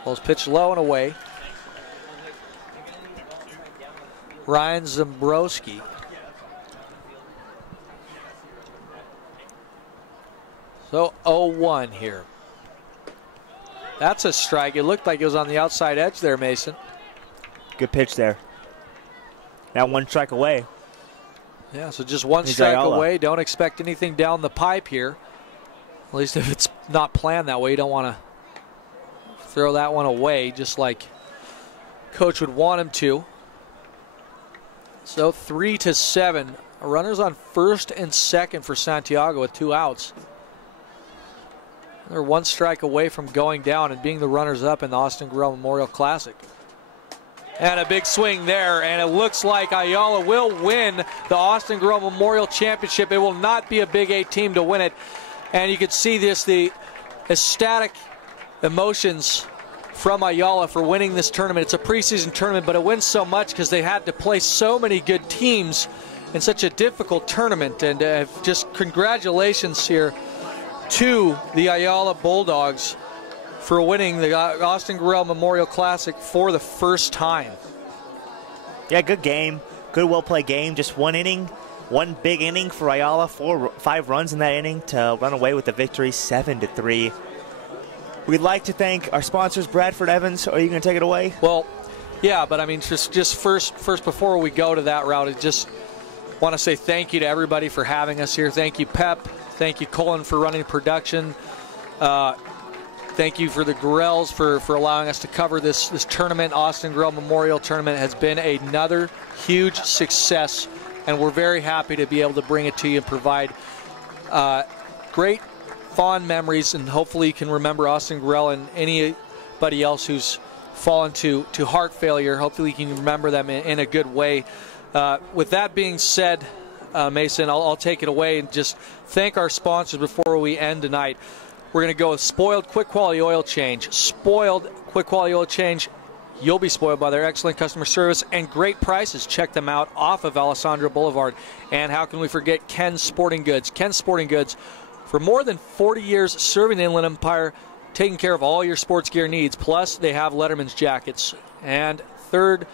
Ball's pitched low and away. Ryan Zambrowski. So 0-1 here. That's a strike. It looked like it was on the outside edge there, Mason. Good pitch there. Now 1 strike away. Yeah, so just 1 strike away. Don't expect anything down the pipe here. At least if it's not planned that way, you don't want to throw that one away, just like coach would want him to. So 3-7. Runners on first and second for Santiago with 2 outs. They're 1 strike away from going down and being the runners up in the Austin Gorrell Memorial Classic. And a big swing there, and it looks like Ayala will win the Austin Gorrell Memorial Championship. It will not be a Big 8 team to win it. And you can see this, the ecstatic emotions from Ayala for winning this tournament. It's a preseason tournament, but it wins so much because they had to play so many good teams in such a difficult tournament. And just congratulations here to the Ayala Bulldogs for winning the Austin Gorrell Memorial Classic for the first time. Yeah, good game. Good, well-played game. Just one inning, one big inning for Ayala. 5 runs in that inning to run away with the victory, 7-3. We'd like to thank our sponsors. Bradford Evans, are you going to take it away? Well, yeah, but I mean, just first before we go to that route, I just want to say thank you to everybody for having us here. Thank you, Pep. Thank you, Colin, for running production. Thank you for the Gorrells for allowing us to cover this tournament. Austin Gorrell Memorial Tournament has been another huge success, and we're very happy to be able to bring it to you and provide great, fond memories, and hopefully you can remember Austin Gorrell and anybody else who's fallen to heart failure. Hopefully you can remember them in a good way. With that being said, Mason, I'll take it away and just thank our sponsors before we end tonight. We're going to go with Spoiled Quick Quality Oil Change. Spoiled Quick Quality Oil Change. You'll be spoiled by their excellent customer service and great prices. Check them out off of Alessandro Boulevard. And how can we forget Ken's Sporting Goods? Ken's Sporting Goods, for more than 40 years serving the Inland Empire, taking care of all your sports gear needs. Plus, they have Letterman's jackets. And third,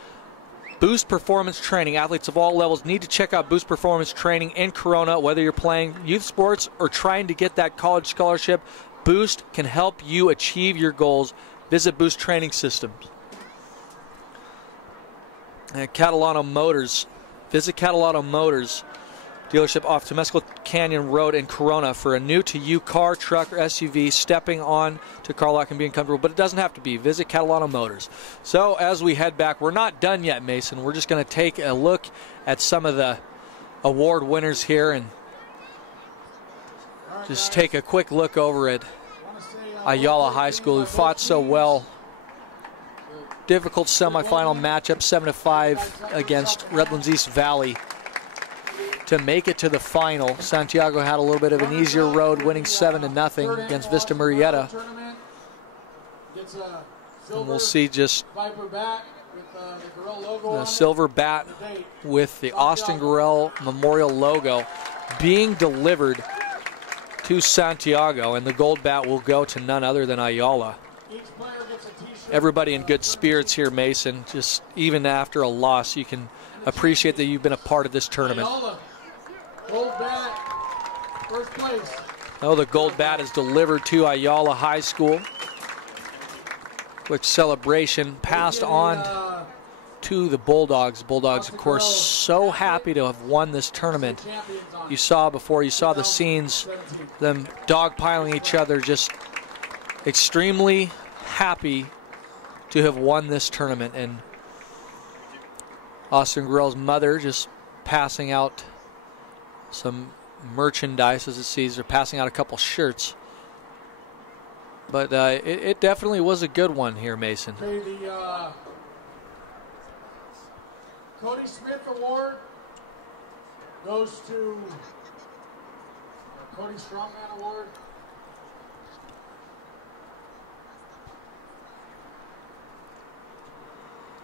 Boost Performance Training. Athletes of all levels need to check out Boost Performance Training in Corona. Whether you're playing youth sports or trying to get that college scholarship, Boost can help you achieve your goals. Visit Boost Training Systems. And Catalano Motors. Visit Catalano Motors dealership off Temescal Canyon Road in Corona for a new-to-you car, truck, or SUV. Stepping on to car lot can be uncomfortable, but it doesn't have to be. Visit Catalano Motors. So as we head back, we're not done yet, Mason. We're just going to take a look at some of the award winners here and just take a quick look over at Ayala High School, who fought so well. Difficult semifinal matchup, 7-5 against Redlands East Valley to make it to the final. Santiago had a little bit of an easier road, winning 7-0 against Vista Murrieta. And we'll see just the silver bat with the Austin Gorrell Memorial logo being delivered to Santiago, and the gold bat will go to none other than Ayala. Everybody in good spirits here, Mason. Just even after a loss, you can appreciate that you've been a part of this tournament. Gold bat, first place. Oh, the gold bat is delivered to Ayala High School. Quick celebration passed on to the Bulldogs. Bulldogs, of course, so happy to have won this tournament. You saw before, you saw the scenes, them dogpiling each other, just extremely happy to have won this tournament. And Austin Gorrell's mother just passing out some merchandise, as it sees. They're passing out a couple shirts. But it definitely was a good one here, Mason. Okay, the Cody Smith Award goes to Cody Strongman Award.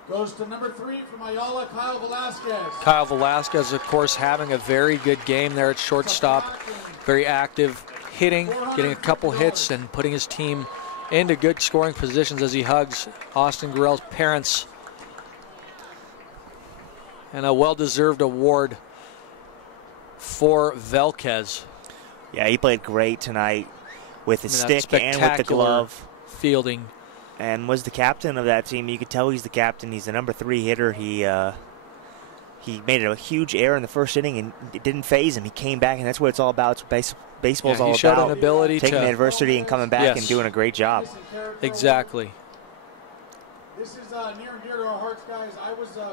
Goes to number 3 from Ayala, Kyle Velasquez. Kyle Velasquez, of course, having a very good game there at shortstop. Very active, hitting, getting a couple hits, and putting his team into good scoring positions as he hugs Austin Gorrell's parents. And a well-deserved award for Velquez. Yeah, he played great tonight with the stick and with the glove. Fielding. And was the captain of that team. You could tell he's the captain. He's the number 3 hitter. He made a huge error in the first inning, and it didn't phase him. He came back, and that's what it's all about. Baseball's all he showed about an ability taking to adversity and coming back and doing a great job. Exactly. This is near and dear to our hearts, guys.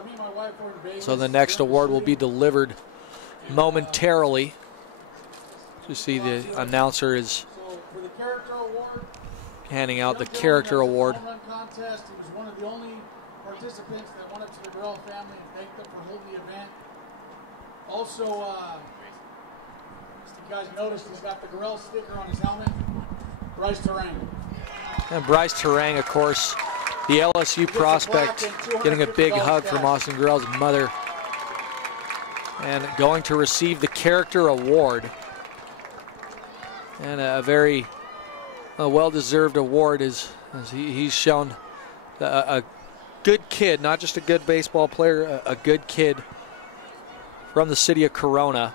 Me and my wife were in Vegas. So the next award will be delivered momentarily. You see the announcer is for the character award, handing out the character award. Contest. He was one of the only participants that went up to the Gorrell family and thanked them for holding the event. Also, if you guys noticed, he's got the Gorrell sticker on his helmet. Bryce Terang. And Bryce Terang, of course, the LSU prospect, getting a big hug from Austin Gorrell's mother. and going to receive the Character Award. And a very well-deserved award as he's shown a good kid, not just a good baseball player, a good kid from the city of Corona.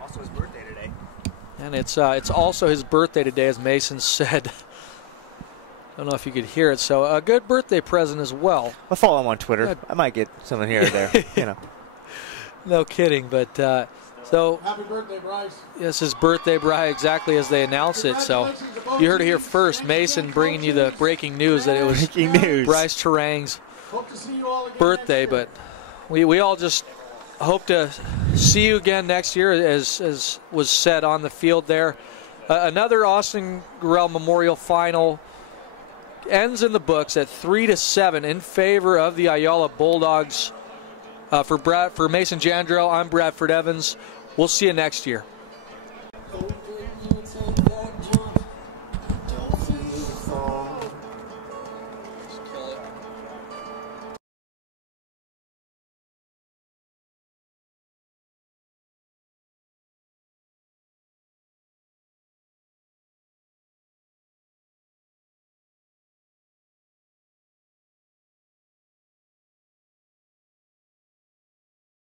Also his birthday today. And it's also his birthday today, as Mason said. I don't know if you could hear it. So a good birthday present as well. I'll follow him on Twitter. I might get someone here or there. You know. No kidding, but so Happy birthday, Bryce. yes, his birthday, Bryce, exactly as they announce it. So you heard it here first. Mason bringing you the breaking news that it was Bryce Terang's Hope to see you all again birthday, next year. but we all just hope to see you again next year, as was said on the field there. Another Austin Gorrell Memorial Final ends in the books at 3-7 in favor of the Ayala Bulldogs. For Mason Jandrell, I'm Bradford Evans. We'll see you next year.